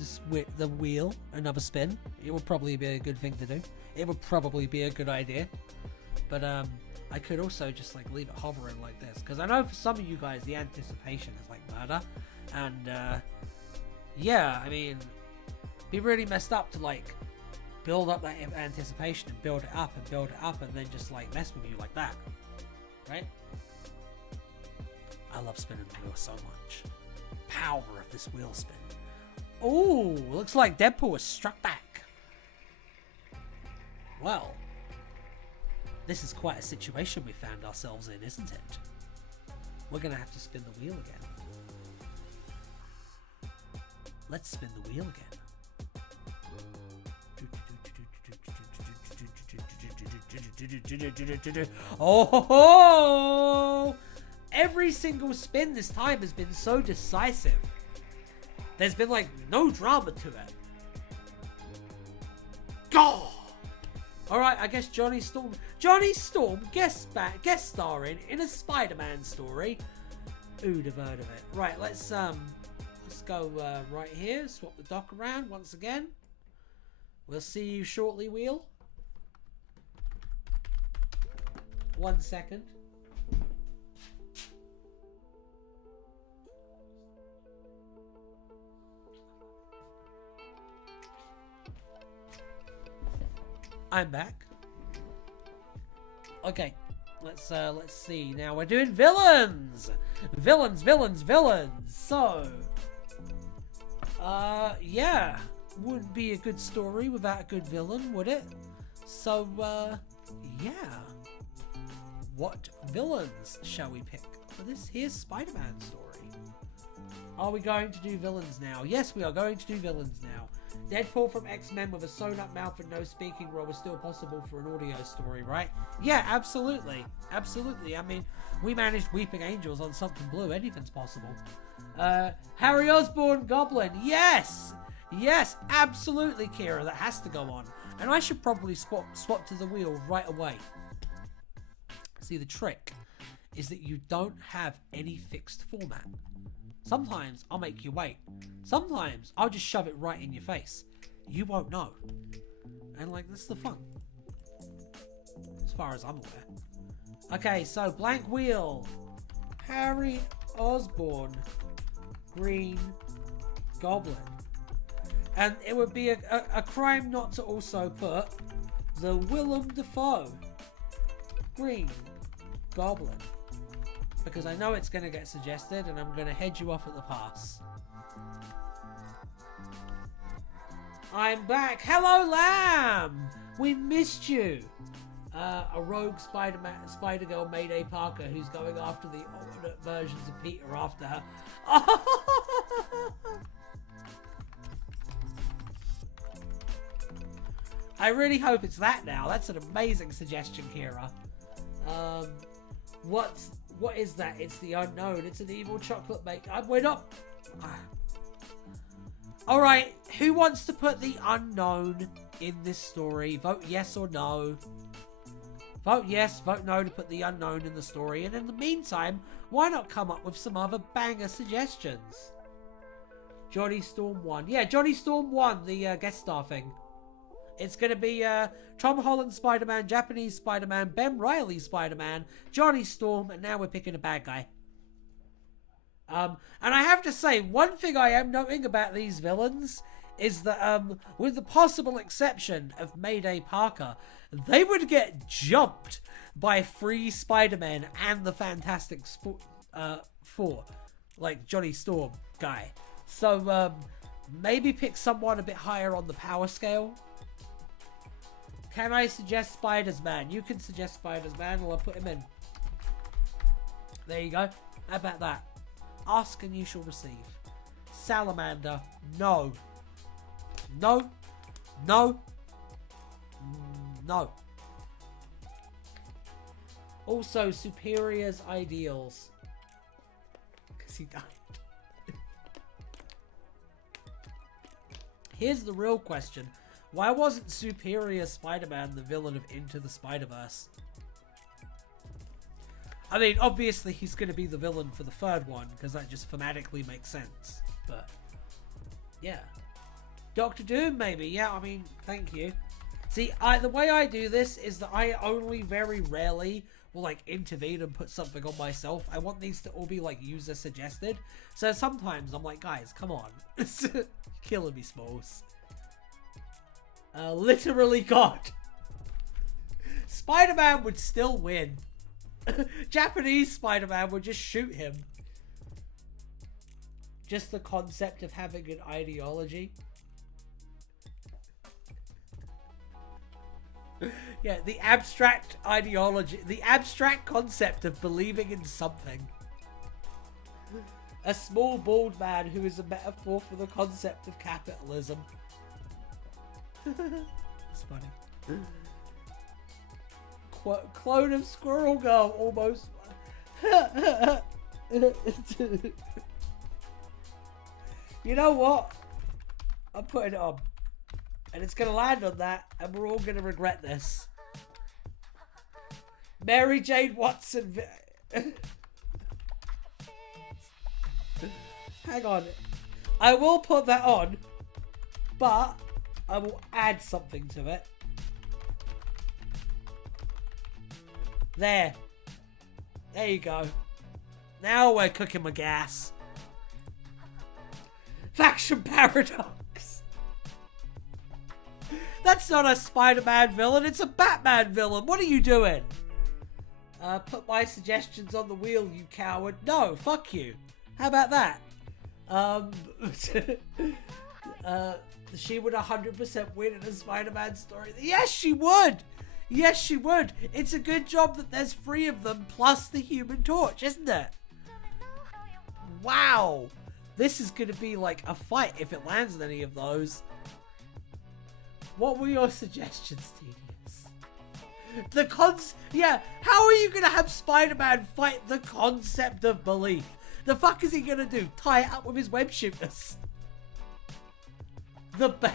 the wheel another spin. It would probably be a good thing to do. It would probably be a good idea. But, I could also just, like, leave it hovering like this. Because I know for some of you guys, the anticipation is, like, murder. And, yeah, I mean, be really messed up to like build up that anticipation and build it up and build it up and then just like mess with you like that, right? I love spinning the wheel so much. Power of this wheel spin. Ooh, looks like Deadpool was struck back. Well, this is quite a situation we found ourselves in, isn't it? We're gonna have to spin the wheel again. Let's spin the wheel again. Oh! Every single spin this time has been so decisive. There's been like no drama to it. Go! Alright, I guess Johnny Storm guest starring in a Spider-Man story. Who'd have heard of it? Right, let's go right here. Swap the dock around once again. We'll see you shortly, Wheel. 1 second. I'm back. Okay, let's see. Now we're doing villains. Villains. So, yeah, wouldn't be a good story without a good villain, would it? So, yeah. What villains shall we pick for this here Spider-Man story? Are we going to do villains now? Yes, we are going to do villains now. Deadpool from X-Men with a sewn-up mouth and no speaking role is still possible for an audio story, right? Yeah, absolutely. Absolutely. I mean, we managed Weeping Angels on Something Blue. Anything's possible. Harry Osborn Goblin. Yes! Yes, absolutely, Kira. That has to go on. And I should probably swap to the wheel right away. See, the trick is that you don't have any fixed format. Sometimes I'll make you wait. Sometimes I'll just shove it right in your face. You won't know. And like, that's the fun. As far as I'm aware. Okay, so blank wheel. Harry Osborn. Green Goblin. And it would be a crime not to also put the Willem Dafoe Green Goblin. Because I know it's going to get suggested and I'm going to head you off at the pass. I'm back. Hello, Lamb. We missed you. A rogue Spider-Girl Mayday Parker who's going after the alternate versions of Peter after her. I really hope it's that now. That's an amazing suggestion, Kira. What is that? It's the unknown. It's an evil chocolate maker. We're not... Alright, who wants to put the unknown in this story? Vote yes or no. Vote yes, vote no to put the unknown in the story. And in the meantime, why not come up with some other banger suggestions? Johnny Storm 1. Yeah, Johnny Storm 1, the guest star thing. It's going to be Tom Holland Spider-Man, Japanese Spider-Man, Ben Reilly Spider-Man, Johnny Storm, and now we're picking a bad guy. And I have to say, one thing I am noting about these villains is that, with the possible exception of Mayday Parker, they would get jumped by Free Spider-Man and the Fantastic Four, like Johnny Storm guy. So, maybe pick someone a bit higher on the power scale. Can I suggest Spider-Man? You can suggest Spider-Man, or I'll put him in. There you go. How about that? Ask and you shall receive. Salamander. No. No. No. No. Also, Superior's ideals. Because he died. Here's the real question. Why wasn't Superior Spider-Man the villain of Into the Spider-Verse? I mean, obviously he's going to be the villain for the third one, because that just thematically makes sense. But, yeah. Doctor Doom, maybe. Yeah, I mean, thank you. See, the way I do this is that I only very rarely or like intervene and put something on myself. I want these to all be like user suggested. So sometimes I'm like, guys, come on. Killing me, Smalls. Literally God. Spider-Man would still win. Japanese Spider-Man would just shoot him. Just the concept of having an ideology. Yeah, the abstract ideology, the abstract concept of believing in something. A small bald man who is a metaphor for the concept of capitalism. It's funny. Clone of Squirrel Girl, almost. You know what? I'm putting it on. And it's going to land on that, and we're all going to regret this. Mary Jane Watson. Hang on. I will put that on, but I will add something to it. There. There you go. Now we're cooking my gas. Faction Paradox. That's not a Spider-Man villain, it's a Batman villain. What are you doing? Put my suggestions on the wheel, you coward. No, fuck you. How about that? She would 100% win in a Spider-Man story. Yes, she would. Yes, she would. It's a good job that there's 3 of them plus the Human Torch, isn't it? Wow. This is going to be like a fight if it lands on any of those. What were your suggestions, Tedious? Yeah, how are you going to have Spider-Man fight the concept of belief? The fuck is he going to do? Tie it up with his web shooters? The base.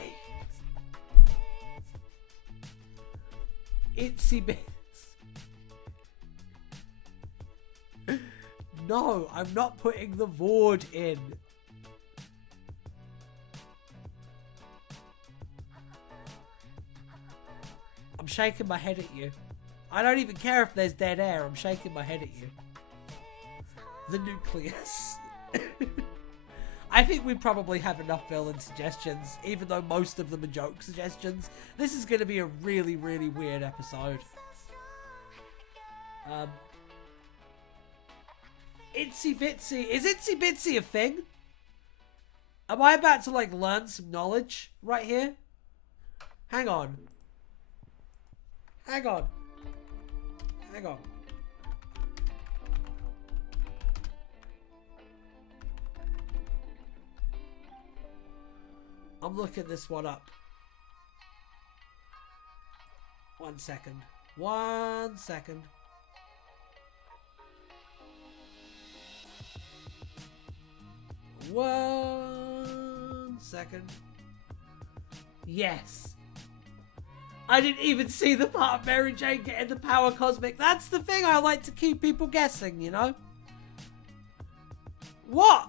Itsy bits. No, I'm not putting the Vord in. I'm shaking my head at you. I don't even care if there's dead air. I'm shaking my head at you. The nucleus. I think we probably have enough villain suggestions, even though most of them are joke suggestions. This is going to be a really, really weird episode. Itsy Bitsy. Is Itsy Bitsy a thing? Am I about to like learn some knowledge right here? Hang on. Hang on. Hang on. I'm looking this one up. 1 second. 1 second. One second. Yes. I didn't even see the part of Mary Jane getting the power cosmic. That's the thing, I like to keep people guessing, you know? What?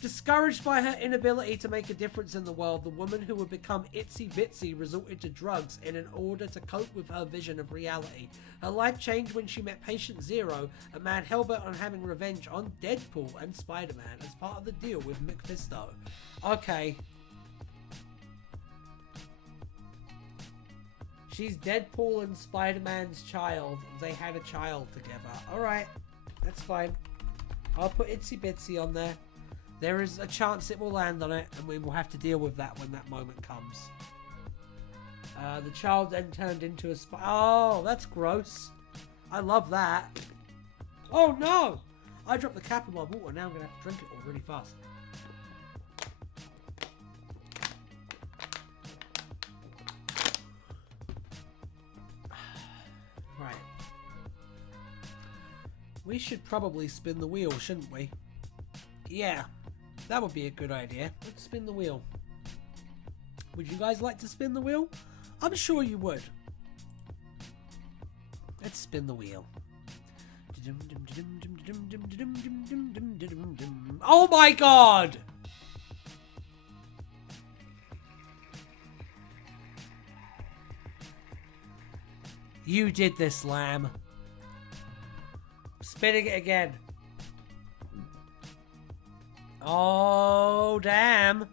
Discouraged by her inability to make a difference in the world, the woman who would become Itsy Bitsy resorted to drugs in order to cope with her vision of reality. Her life changed when she met Patient Zero, a man hellbent on having revenge on Deadpool and Spider-Man as part of the deal with Mephisto. Okay. She's Deadpool and Spider-Man's child. They had a child together. Alright. That's fine. I'll put Itsy Bitsy on there. There is a chance it will land on it, and we will have to deal with that when that moment comes. The child then turned into a oh, that's gross. I love that. Oh no! I dropped the cap of my water, now I'm going to have to drink it all really fast. Right. We should probably spin the wheel, shouldn't we? Yeah. That would be a good idea. Let's spin the wheel. Would you guys like to spin the wheel? I'm sure you would. Let's spin the wheel. Oh my god! You did this, lamb. Spinning it again. Oh, damn.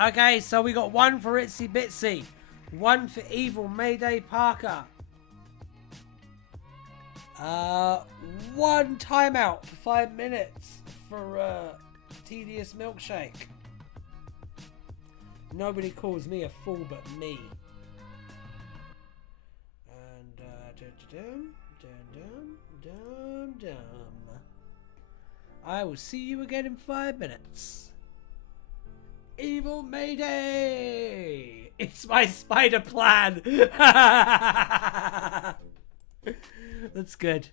Okay, so we got one for Itsy Bitsy. One for Evil Mayday Parker. One timeout for 5 minutes for Tedious Milkshake. Nobody calls me a fool but me. And dum. I will see you again in 5 minutes. Evil Mayday! It's my spider plan! That's good.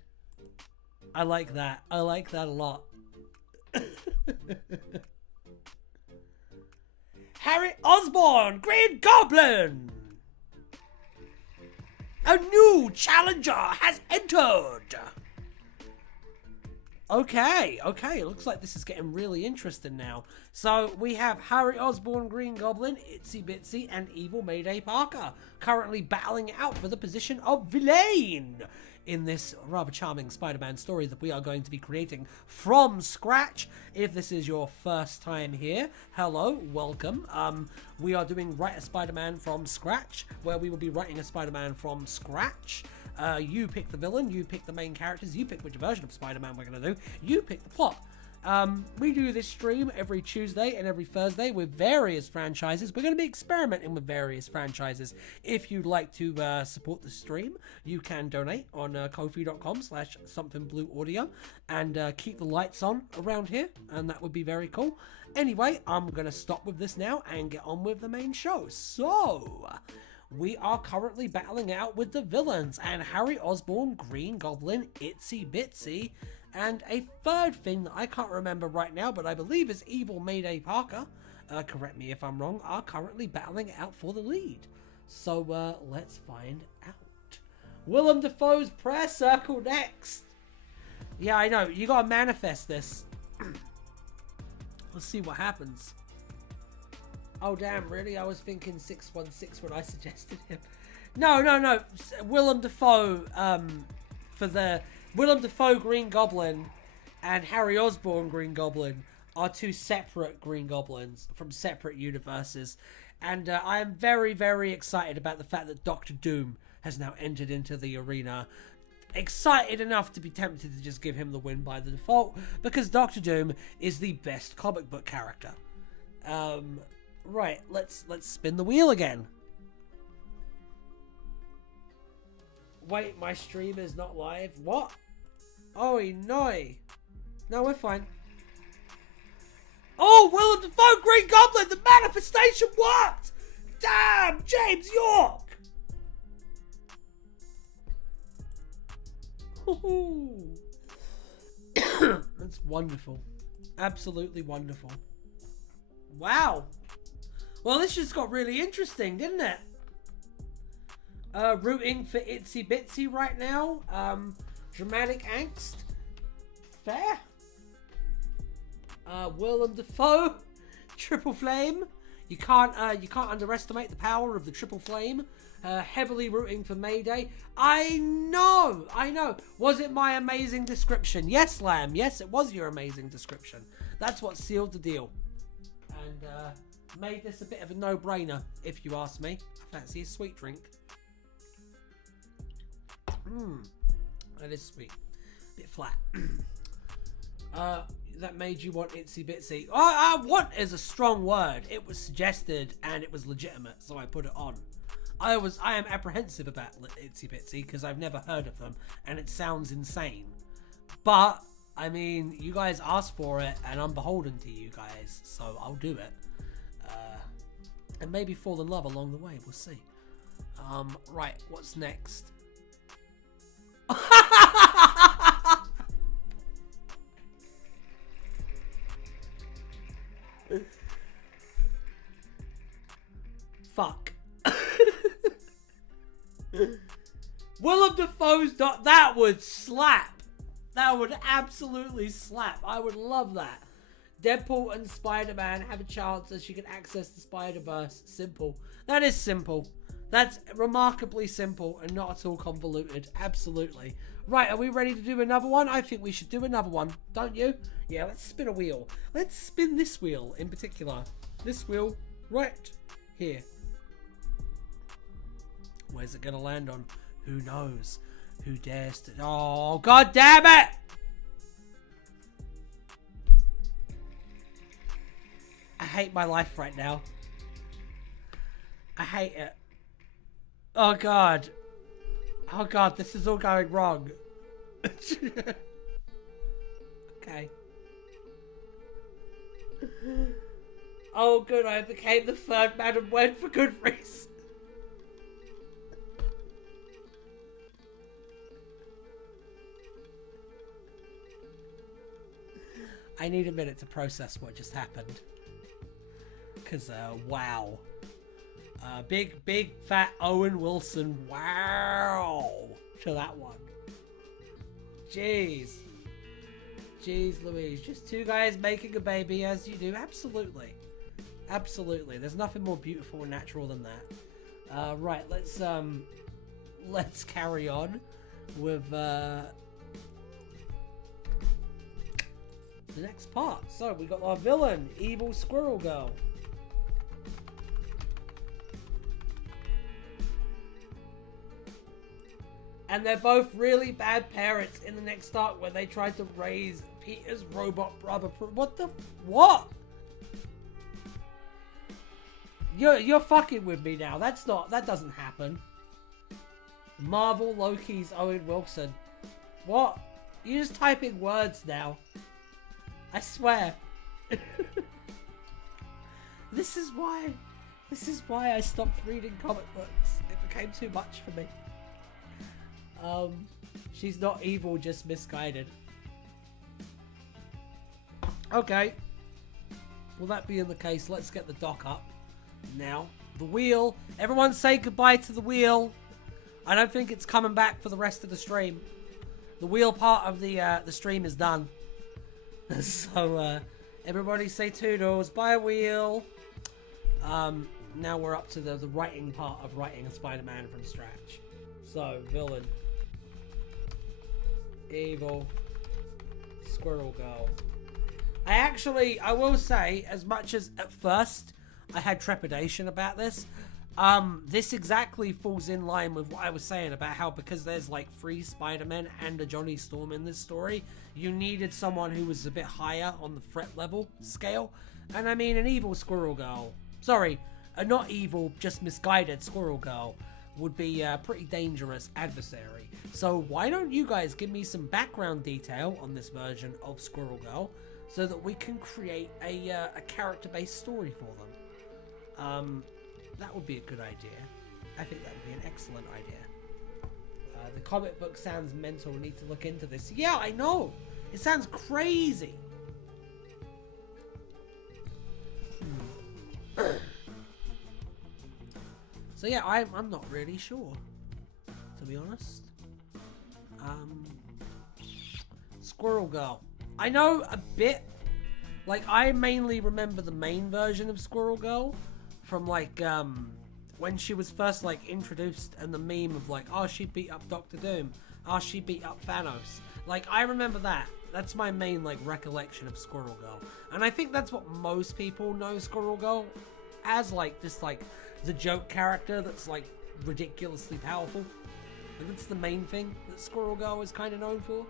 I like that. I like that a lot. Harry Osborn, Green Goblin! A new challenger has entered! Okay, it looks like this is getting really interesting now. So we have Harry Osborn, Green Goblin, Itsy Bitsy, and Evil Mayday Parker currently battling out for the position of villain in this rather charming Spider-Man story that we are going to be creating from scratch. If this is your first time here, hello, welcome. We are doing Write a Spider-Man from Scratch, where we will be writing a Spider-Man from scratch. You pick the villain, you pick the main characters, you pick which version of Spider-Man we're going to do, you pick the plot. We do this stream every Tuesday and every Thursday with various franchises. We're going to be experimenting with various franchises. If you'd like to support the stream, you can donate on ko-fi.com/somethingblueaudio and keep the lights on around here, and that would be very cool. Anyway, I'm going to stop with this now and get on with the main show. So, we are currently battling out with the villains, and Harry Osborn, Green Goblin, Itsy Bitsy, and a third thing that I can't remember right now, but I believe is Evil Mayday Parker, correct me if I'm wrong, are currently battling it out for the lead. So, let's find out. Willem Dafoe's prayer circle next. Yeah, I know, you gotta manifest this. Let's see what happens. Oh, damn, really? I was thinking 616 when I suggested him. No. Willem Dafoe, for the Willem Dafoe Green Goblin and Harry Osborn Green Goblin are two separate Green Goblins from separate universes. And I am very, very excited about the fact that Doctor Doom has now entered into the arena. Excited enough to be tempted to just give him the win by the default, because Doctor Doom is the best comic book character. Right, let's spin the wheel again. Wait, my stream is not live? What? Oh, no. No, we're fine. Oh, Willem Dafoe Green Goblin! The manifestation worked! Damn, James York! That's wonderful. Absolutely wonderful. Wow. Well, this just got really interesting, didn't it? Rooting for Itsy Bitsy right now. Dramatic angst. Fair. Willem Dafoe. Triple flame. You can't underestimate the power of the triple flame. Heavily rooting for Mayday. I know. Was it my amazing description? Yes, Lamb. Yes, it was your amazing description. That's what sealed the deal. And, made this a bit of a no-brainer, if you ask me. I fancy a sweet drink. That is sweet. Bit flat. That made you want Itsy Bitsy. Want is a strong word. It was suggested and it was legitimate, so I put it on. I am apprehensive about Itsy Bitsy because I've never heard of them and it sounds insane. But, I mean, you guys asked for it and I'm beholden to you guys, so I'll do it. And maybe fall in love along the way, we'll see. Right, what's next? Fuck. Willem Dafoe's that would slap. That would absolutely slap. I would love that. Deadpool and Spider-Man have a chance so she can access the Spider-Verse. Simple. That is simple. That's remarkably simple and not at all convoluted. Absolutely. Right, are we ready to do another one? I think we should do another one, don't you? Yeah, let's spin a wheel. Let's spin this wheel in particular. This wheel right here. Where's it gonna land on? Who knows? Who dares to... Oh, god damn it! I hate my life right now. I hate it. Oh god. Oh god, this is all going wrong. Okay. Oh good, I became the third Madam Wed for good reason. I need a minute to process what just happened. Because, wow. Big fat Owen Wilson, wow, to that one. Jeez. Jeez Louise, just two guys making a baby as you do. Absolutely. Absolutely. There's nothing more beautiful and natural than that. Right, let's carry on with, the next part. So, we got our villain, Evil Squirrel Girl. And they're both really bad parents in the next arc where they tried to raise Peter's robot brother. What? You're fucking with me now. That doesn't happen. Marvel Loki's Owen Wilson. What? You're just typing words now. I swear. This is why I stopped reading comic books. It became too much for me. She's not evil, just misguided. Okay. Well, that being the case, let's get the dock up now. The wheel. Everyone say goodbye to the wheel. I don't think it's coming back for the rest of the stream. The wheel part of the stream is done. So, everybody say toodles. Bye, wheel. Now we're up to the writing part of writing a Spider-Man from scratch. So, villain. Evil Squirrel Girl. I will say, as much as at first I had trepidation about this, this exactly falls in line with what I was saying about how, because there's like 3 Spider-Men and a Johnny Storm in this story, you needed someone who was a bit higher on the threat level scale. And I mean, an evil Squirrel Girl, sorry, a not evil, just misguided Squirrel Girl would be a pretty dangerous adversary. So why don't you guys give me some background detail on this version of Squirrel Girl so that we can create a character-based story for them. That would be a good idea. I think that would be an excellent idea. The comic book sounds mental. We need to look into this. Yeah, I know. It sounds crazy. So yeah, I'm not really sure, to be honest. Squirrel Girl. I know a bit. Like, I mainly remember the main version of Squirrel Girl from, like, when she was first, like, introduced, and the meme of, like, oh, she beat up Doctor Doom. Oh, she beat up Thanos. Like, I remember that. That's my main, like, recollection of Squirrel Girl. And I think that's what most people know Squirrel Girl as, like, just, like, the joke character that's, like, ridiculously powerful. And that's the main thing that Squirrel Girl is kind of known for.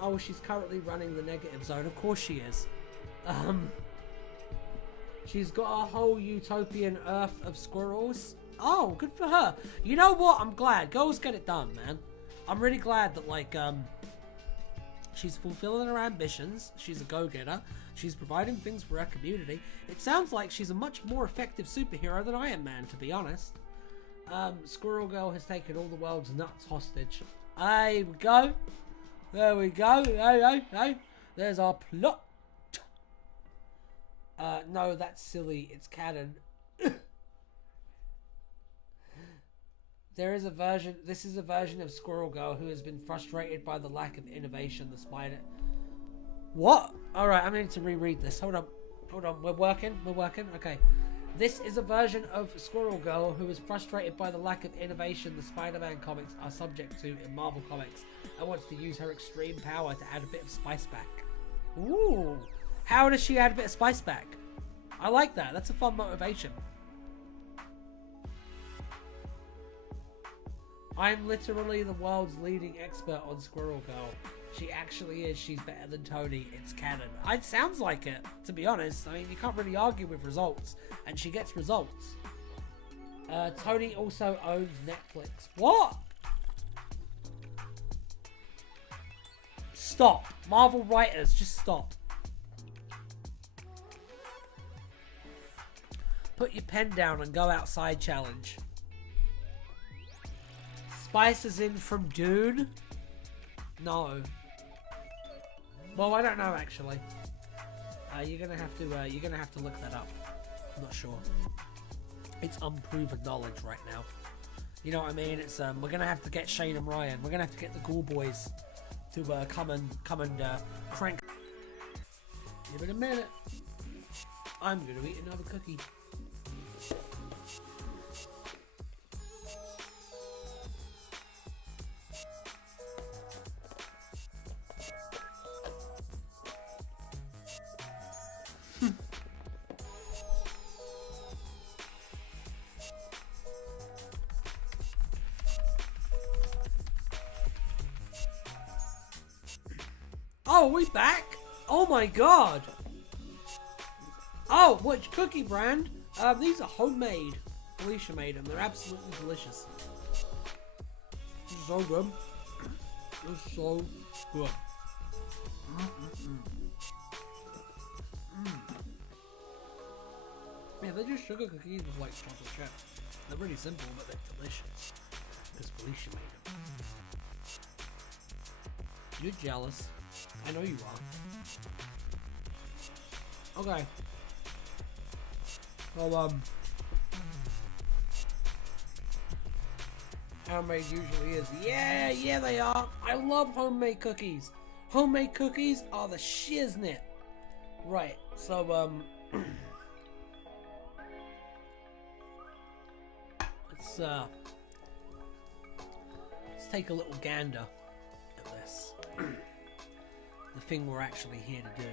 Oh, she's currently running the negative zone. Of course she is. She's got a whole utopian earth of squirrels. Oh, good for her. You know what? I'm glad. Girls get it done, man. I'm really glad that, like, she's fulfilling her ambitions. She's a go-getter. She's providing things for her community. It sounds like she's a much more effective superhero than Iron Man, to be honest. Squirrel Girl has taken all the world's nuts hostage. There we go. There we go. Hey. There's our plot. No, that's silly. It's canon. This is a version of Squirrel Girl who has been frustrated by the lack of innovation the spider... What? Alright, I need to reread this. Hold on. Hold on. We're working. Okay. This is a version of Squirrel Girl who is frustrated by the lack of innovation the Spider-Man comics are subject to in Marvel Comics and wants to use her extreme power to add a bit of spice back. Ooh. How does she add a bit of spice back? I like that. That's a fun motivation. I'm literally the world's leading expert on Squirrel Girl. She actually is. She's better than Tony. It's canon. It sounds like it, to be honest. I mean, you can't really argue with results. And she gets results. Tony also owns Netflix. What? Stop. Marvel writers, just stop. Put your pen down and go outside challenge. Spice is in from Dune? No. Well, I don't know actually. You're gonna have to look that up. I'm not sure. It's unproven knowledge right now. You know what I mean? It's we're gonna have to get Shane and Ryan. We're gonna have to get the Cool Boys to come and crank. Give it a minute. I'm gonna eat another cookie. Oh, are we back? Oh my god! Oh, which cookie brand? These are homemade. Felicia made them. They're absolutely delicious. So good. They're so good. Yeah, they're just sugar cookies with like chocolate chip. They're really simple, but they're delicious. Because Felicia made them. You're jealous. I know you are. Okay. Well, homemade usually is. Yeah, they are. I love homemade cookies. Homemade cookies are the shiznit. Right, so, let's take a little gander at this. The thing we're actually here to do.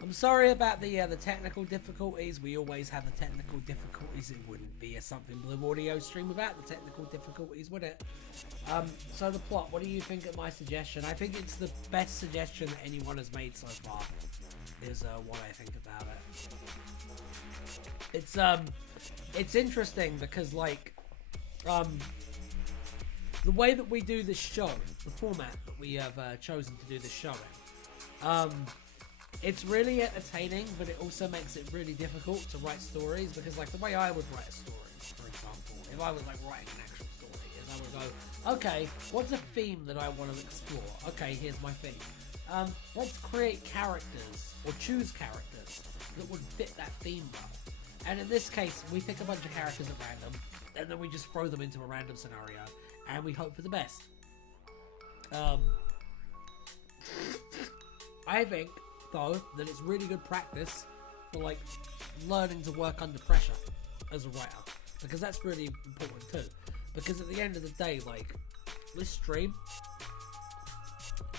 I'm sorry about the technical difficulties. We always have the technical difficulties. It wouldn't be a Something Blue audio stream without the technical difficulties, would it? So the plot, what do you think of my suggestion? I think it's the best suggestion that anyone has made so far, is what I think about it. It's interesting because, like, the way that we do this show, the format that we have chosen to do this show in, it's really entertaining, but it also makes it really difficult to write stories, because, like, the way I would write a story, for example, if I was, like, writing an actual story, is I would go, okay, what's a theme that I want to explore? Okay, here's my theme. Let's create characters, or choose characters, that would fit that theme well. And in this case, we pick a bunch of characters at random, and then we just throw them into a random scenario, and we hope for the best. I think, though, that it's really good practice for, like, learning to work under pressure as a writer, because that's really important too. Because at the end of the day, like, this stream,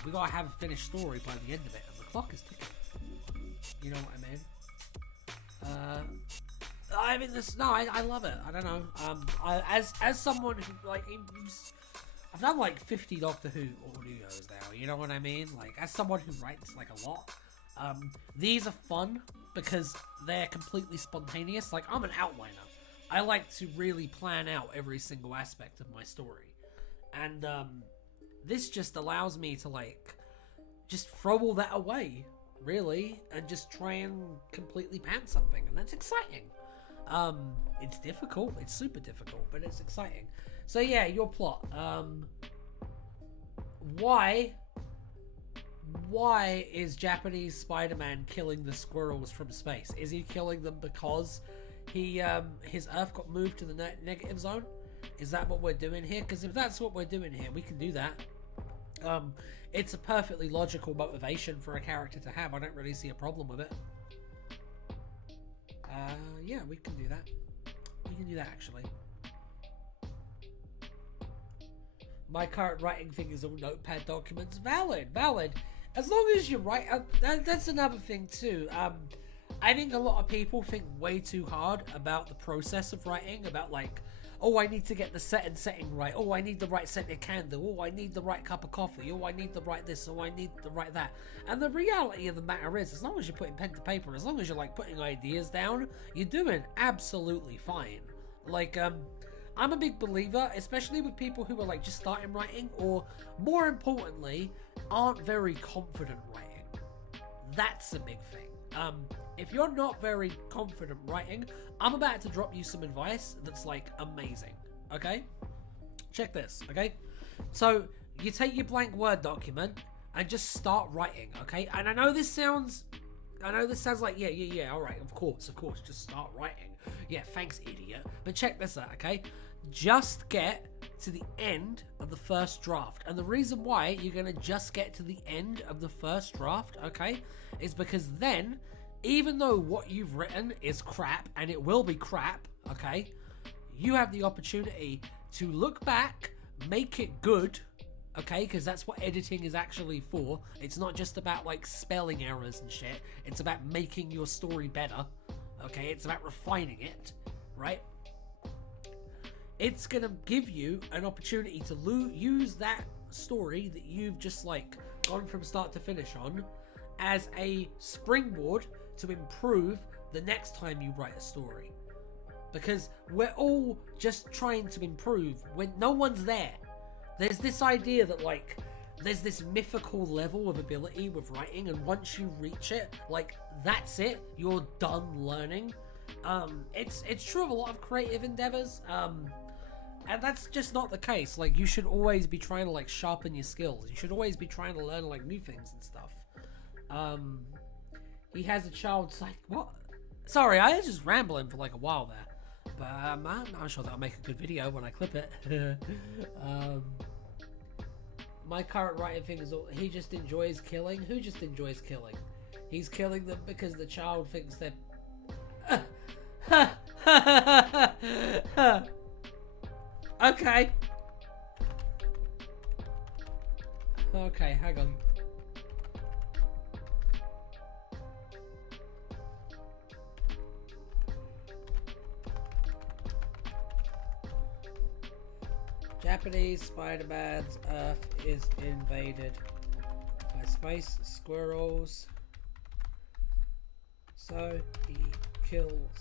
we gotta have a finished story by the end of it, and the clock is ticking. You know what I mean? I mean, I love it. I don't know. As someone who, like, I've done like 50 Doctor Who audios now. You know what I mean? Like, as someone who writes like a lot, these are fun because they're completely spontaneous. Like, I'm an outliner. I like to really plan out every single aspect of my story, and this just allows me to, like, just throw all that away, really, and just try and completely pan something, and that's exciting. It's difficult, it's super difficult, but it's exciting. So yeah, your plot. Why is Japanese Spider-Man killing the squirrels from space? Is he killing them because he his Earth got moved to the negative zone? Is that what we're doing here? Because if that's what we're doing here, we can do that. It's a perfectly logical motivation for a character to have. I don't really see a problem with it. Yeah, we can do that. We can do that, actually. My current writing thing is all notepad documents. Valid. As long as you write... that's another thing, too. I think a lot of people think way too hard about the process of writing. About, like, oh, I need to get the setting right. Oh, I need the right scented candle. Oh, I need the right cup of coffee. Oh, I need the right this. Oh, I need the right that. And the reality of the matter is, as long as you're putting pen to paper, as long as you're, like, putting ideas down, you're doing absolutely fine. Like, I'm a big believer, especially with people who are, like, just starting writing, or, more importantly, aren't very confident writing. That's a big thing. If you're not very confident writing, I'm about to drop you some advice that's, like, amazing, okay? Check this, okay? So, you take your blank Word document and just start writing, okay? And I know this sounds like, yeah, alright, of course, just start writing. Yeah, thanks, idiot. But check this out, okay? Just get to the end of the first draft. And the reason why you're going to just get to the end of the first draft, okay, is because then, even though what you've written is crap, and it will be crap, okay, you have the opportunity to look back, make it good, okay, because that's what editing is actually for. It's not just about, like, spelling errors and shit. It's about making your story better, okay? It's about refining it, right? It's gonna give you an opportunity to use that story that you've just, like, gone from start to finish on as a springboard to improve the next time you write a story. Because we're all just trying to improve when no one's there. There's this idea that, like, there's this mythical level of ability with writing, and once you reach it, like, that's it, you're done learning. It's true of a lot of creative endeavors, and that's just not the case. Like, you should always be trying to, like, sharpen your skills. You should always be trying to learn, like, new things and stuff. He has a child psych... What? Sorry, I was just rambling for, like, a while there. But, I'm sure that'll make a good video when I clip it. My current writing thing is... He just enjoys killing? Who just enjoys killing? He's killing them because the child thinks they're... Okay. Okay, hang on. Japanese Spider-Man's Earth is invaded by space squirrels, so he kills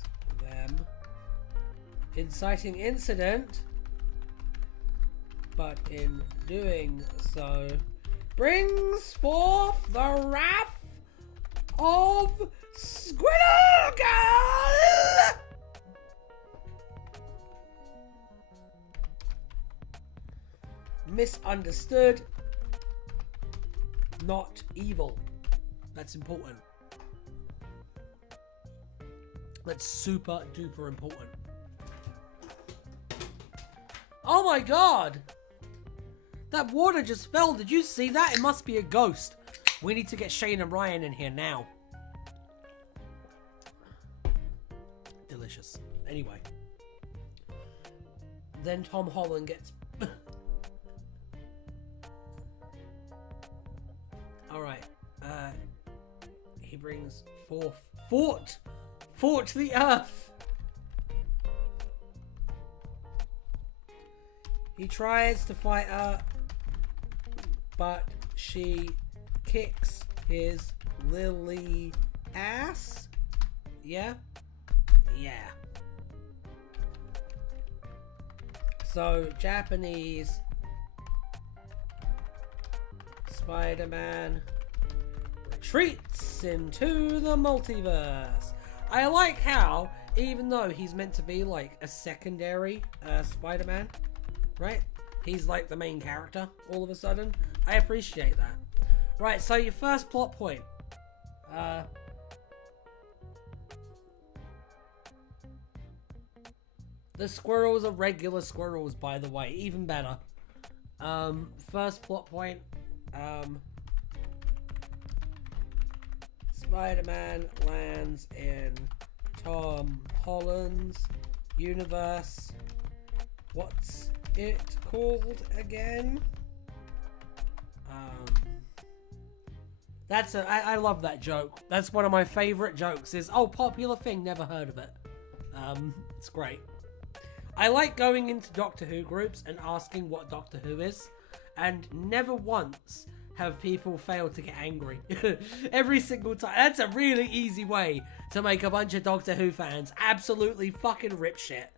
them, inciting incident, but in doing so brings forth the wrath of Squirrel Girl! Misunderstood, not evil. That's important. That's super duper important. Oh my god! That water just fell. Did you see that? It must be a ghost. We need to get Shane and Ryan in here now. Delicious. Anyway. Then Tom Holland gets... Alright. He brings forth the earth. He tries to fight her, but she kicks his lily ass. Yeah? Yeah. So, Japanese Spider-Man retreats into the multiverse. I like how, even though he's meant to be like a secondary Spider-Man, right? He's like the main character all of a sudden. I appreciate that. Right, so your first plot point. The squirrels are regular squirrels, by the way. Even better. First plot point. Spider-Man lands in Tom Holland's universe. What's it called again? I love that joke. That's one of my favorite jokes is, oh, popular thing, never heard of it. It's great. I like going into Doctor Who groups and asking what Doctor Who is, and never once have people failed to get angry. Every single time. That's a really easy way to make a bunch of Doctor Who fans absolutely fucking rip shit.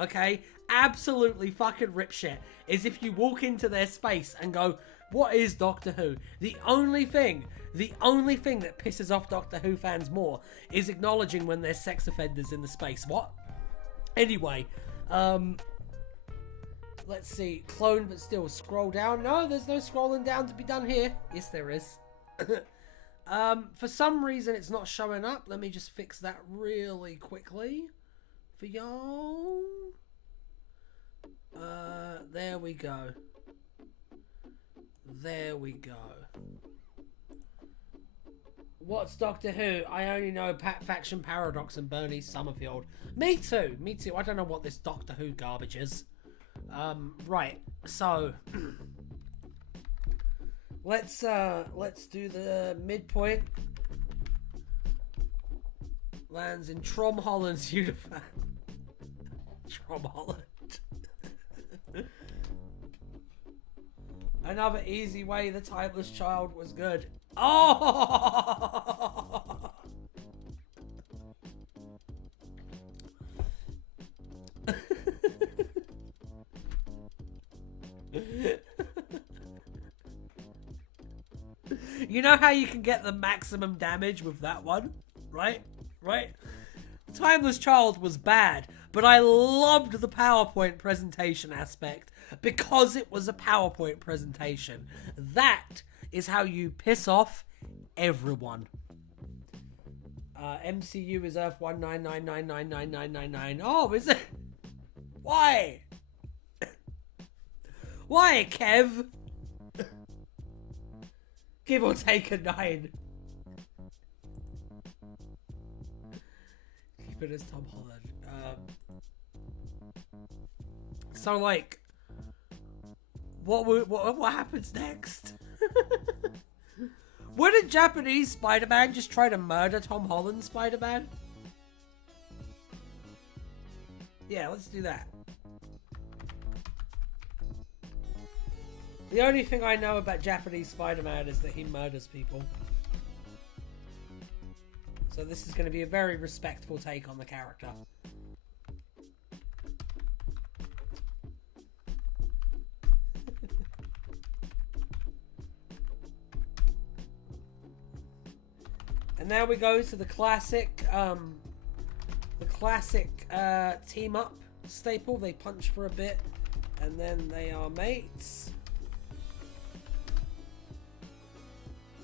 Okay? Absolutely fucking rip shit. Is if you walk into their space and go, what is Doctor Who? The only thing that pisses off Doctor Who fans more is acknowledging when there's sex offenders in the space. What? Anyway, let's see. Clone, but still scroll down. No, there's no scrolling down to be done here. Yes, there is. For some reason, it's not showing up. Let me just fix that really quickly for y'all. There we go. There we go. What's Doctor Who? I only know Faction Paradox and Bernie Summerfield. Me too. Me too. I don't know what this Doctor Who garbage is. Right. So let's do the midpoint. Lands in Tom Holland's universe. Tom Holland. Another easy way the Timeless Child was good. Oh! You know how you can get the maximum damage with that one? Right? Right? Timeless Child was bad, but I loved the PowerPoint presentation aspect because it was a PowerPoint presentation. That is how you piss off everyone. MCU is Earth 199999999. Oh, is it? Why? Why, Kev? Give or take a 9. Keep it as Tom Holland. So, like, what happens next? Would a Japanese Spider-Man just try to murder Tom Holland's Spider-Man? Yeah, let's do that. The only thing I know about Japanese Spider-Man is that he murders people. So this is going to be a very respectful take on the character. And now we go to the classic team up staple. They punch for a bit, and then they are mates.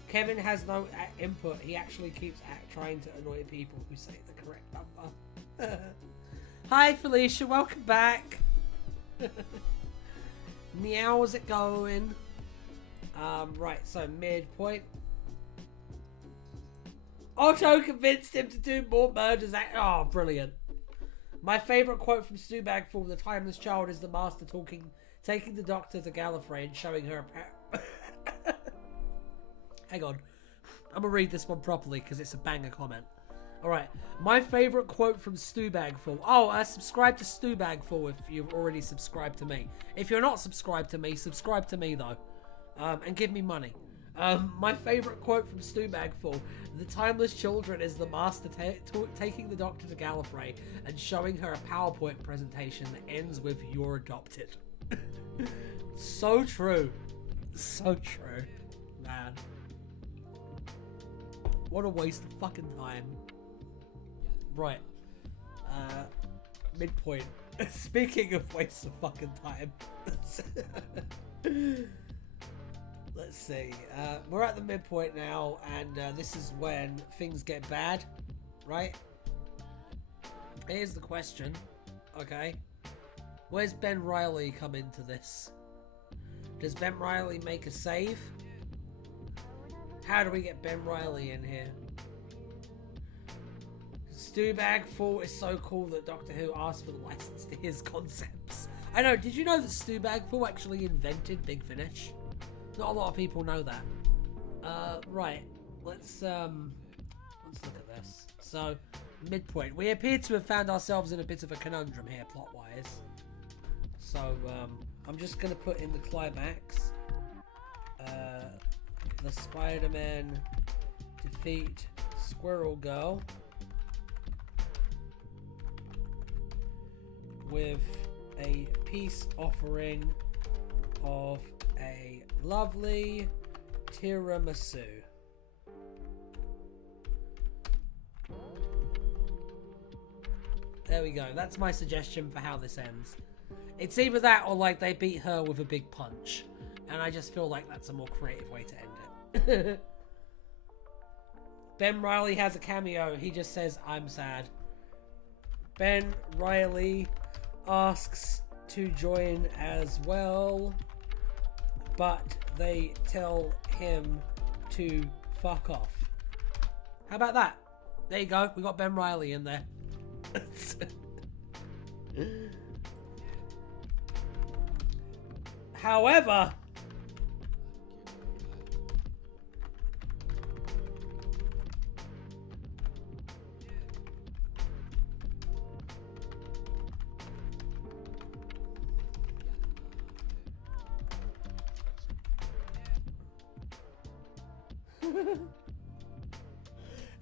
Kevin has no input. He actually keeps trying to annoy people who say the correct number. Hi, Felicia. Welcome back. How's it going? Right, so midpoint. Otto convinced him to do more murders. Oh, brilliant. My favourite quote from Stu Bagful, the Timeless Child, is the Master taking the Doctor to Gallifrey and showing her a Hang on. I'm going to read this one properly because it's a banger comment. Alright. My favourite quote from Stu Bagful. Oh, subscribe to Stu Bagful if you've already subscribed to me. If you're not subscribed to me, subscribe to me though. And give me money. My favourite quote from Stu Bagful. The Timeless Children is the Master taking the Doctor to Gallifrey and showing her a PowerPoint presentation that ends with "You're adopted." So true. So true. Man. What a waste of fucking time. Right. Midpoint. Speaking of waste of fucking time. Let's see. We're at the midpoint now, and this is when things get bad, right? Here's the question. Okay. Where's Ben Riley come into this? Does Ben Riley make a save? How do we get Ben Riley in here? Stu Bagfull is so cool that Doctor Who asked for the license to his concepts. I know, did you know that Stu Bagfull actually invented Big Finish? Not a lot of people know that. Right, let's look at this. So, midpoint. We appear to have found ourselves in a bit of a conundrum here, plot-wise. So, I'm just gonna put in the climax. The Spider-Man defeat Squirrel Girl with a peace offering of a lovely tiramisu. There we go. That's my suggestion for how this ends. It's either that or like they beat her with a big punch. And I just feel like that's a more creative way to end it. Ben Riley has a cameo. He just says, "I'm sad." Ben Riley asks to join as well, but they tell him to fuck off. How about that? There you go. We got Ben Riley in there. However,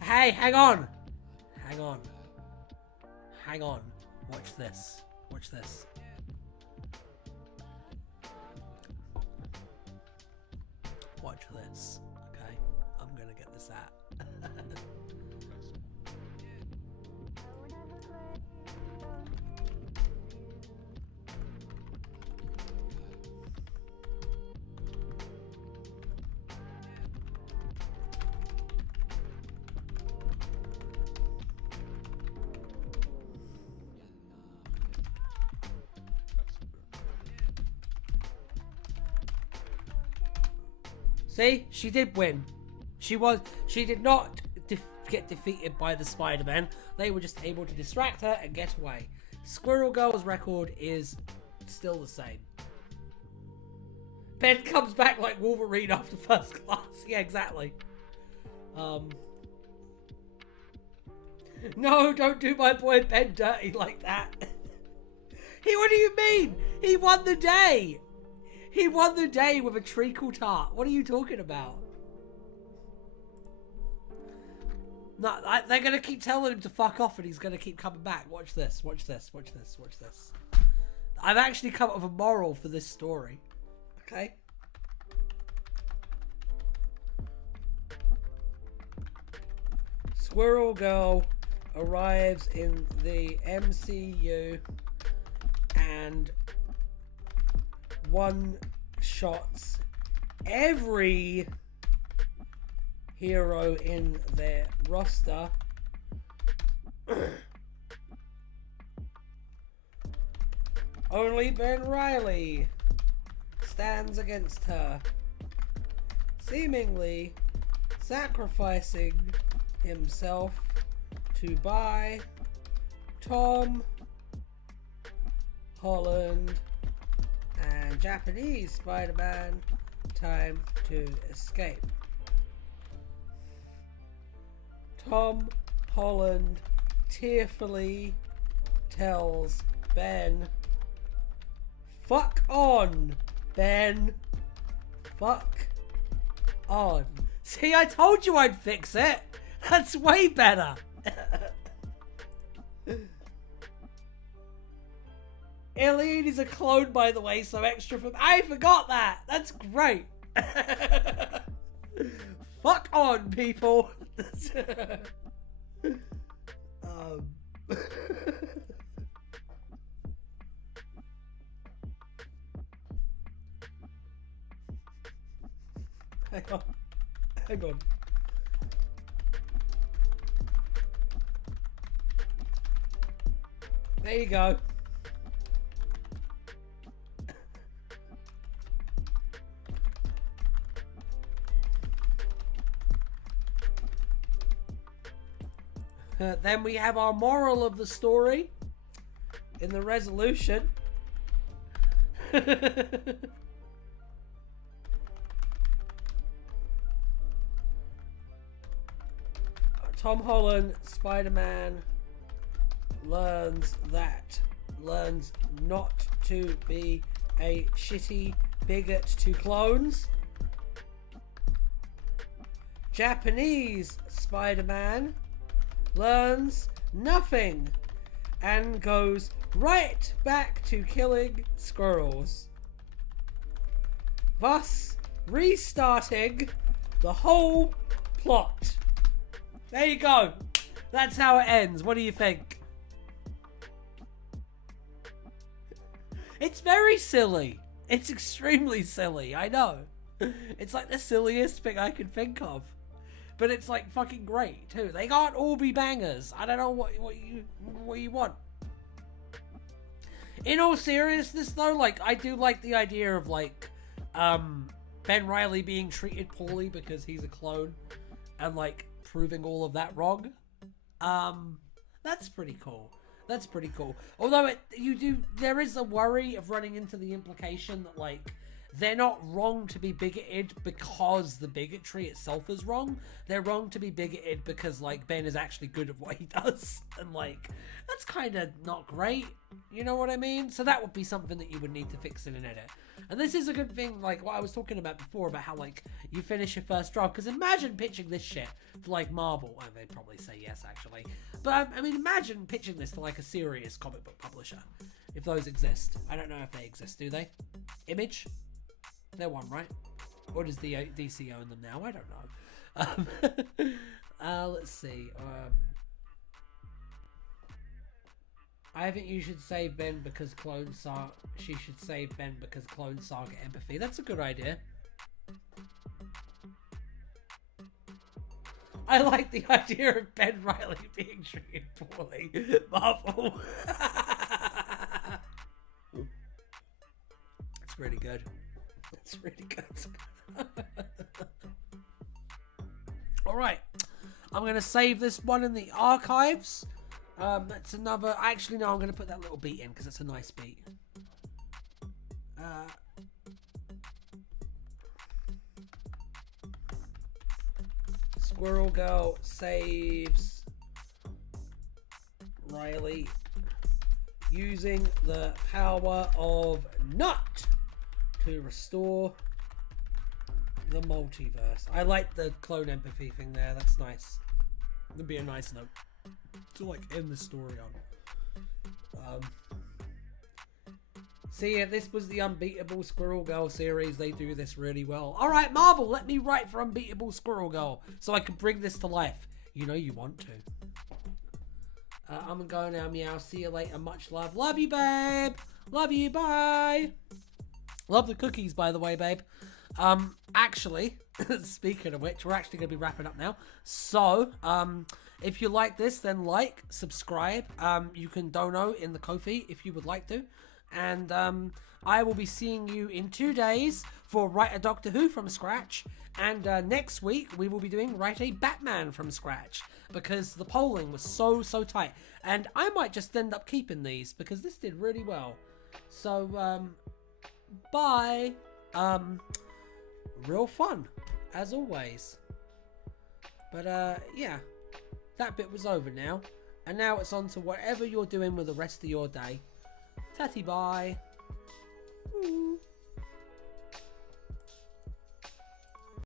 hey, hang on. Hang on. Hang on. Watch this. Watch this. Watch this. Okay? I'm gonna get this out. See, she did win. She did not get defeated by the Spider-Man. They were just able to distract her and get away. Squirrel Girl's record is still the same. Ben comes back like Wolverine after first class. Yeah, exactly. No, don't do my boy Ben dirty like that. What do you mean? He won the day. He won the day with a treacle tart. What are you talking about? No, they're going to keep telling him to fuck off and he's going to keep coming back. Watch this, watch this, watch this, watch this. I've actually come up with a moral for this story. Okay? Squirrel Girl arrives in the MCU and one-shots every hero in their roster. Only Ben Riley stands against her, seemingly sacrificing himself to buy Tom Holland and Japanese Spider-Man time to escape. Tom Holland tearfully tells Ben, "Fuck on, Ben. Fuck on." See, I told you I'd fix it. That's way better. Eileen is a clone, by the way, so extra from... I forgot that! That's great! Fuck on, people! Hang on. Hang on. There you go. Then we have our moral of the story in the resolution. Tom Holland, Spider-Man, learns not to be a shitty bigot to clones. Japanese Spider-Man learns nothing and goes right back to killing squirrels, thus restarting the whole plot. There you go. That's how it ends. What do you think? It's very silly. It's extremely silly. I know. It's like the silliest thing I can think of. But it's like fucking great too. They can't all be bangers. I don't know what you want. In all seriousness though, like I do like the idea of like Ben Reilly being treated poorly because he's a clone and like proving all of that wrong. That's pretty cool. That's pretty cool. Although there is a worry of running into the implication that like they're not wrong to be bigoted because the bigotry itself is wrong. They're wrong to be bigoted because like Ben is actually good at what he does, and like that's kind of not great. You know what I mean? So that would be something that you would need to fix in an edit. And this is a good thing, like what I was talking about before about how like you finish your first draft. Because imagine pitching this shit to like Marvel. Well, they'd probably say yes actually. But I mean, imagine pitching this to like a serious comic book publisher, if those exist. I don't know if they exist. Do they? Image? They're one, right? Or does the DC own them now? I don't know. Let's see. I think you should save Ben because Clone Saga. She should save Ben because Clone Saga empathy. That's a good idea. I like the idea of Ben Reilly being treated poorly. Marvel. It's really good. It's really good. Alright. I'm going to save this one in the archives. That's another... Actually, no, I'm going to put that little beat in because it's a nice beat. Squirrel Girl saves Riley using the power of Nut to restore the multiverse. I like the clone empathy thing there. That's nice. That'd be a nice note to like end the story on. See, yeah, this was the Unbeatable Squirrel Girl series. They do this really well. All right, Marvel, let me write for Unbeatable Squirrel Girl so I can bring this to life. You know you want to. I'm going now, meow. See you later. Much love. Love you, babe. Love you. Bye. Love the cookies, by the way, babe. Actually, speaking of which, we're actually going to be wrapping up now. So, if you like this, then like, subscribe. You can dono in the Ko-fi if you would like to. And I will be seeing you in 2 days for Write a Doctor Who from scratch. And next week, we will be doing Write a Batman from scratch. Because the polling was so tight. And I might just end up keeping these because this did really well. So, bye. Real fun, as always. But, yeah. That bit was over now. And now it's on to whatever you're doing with the rest of your day. Tatty bye.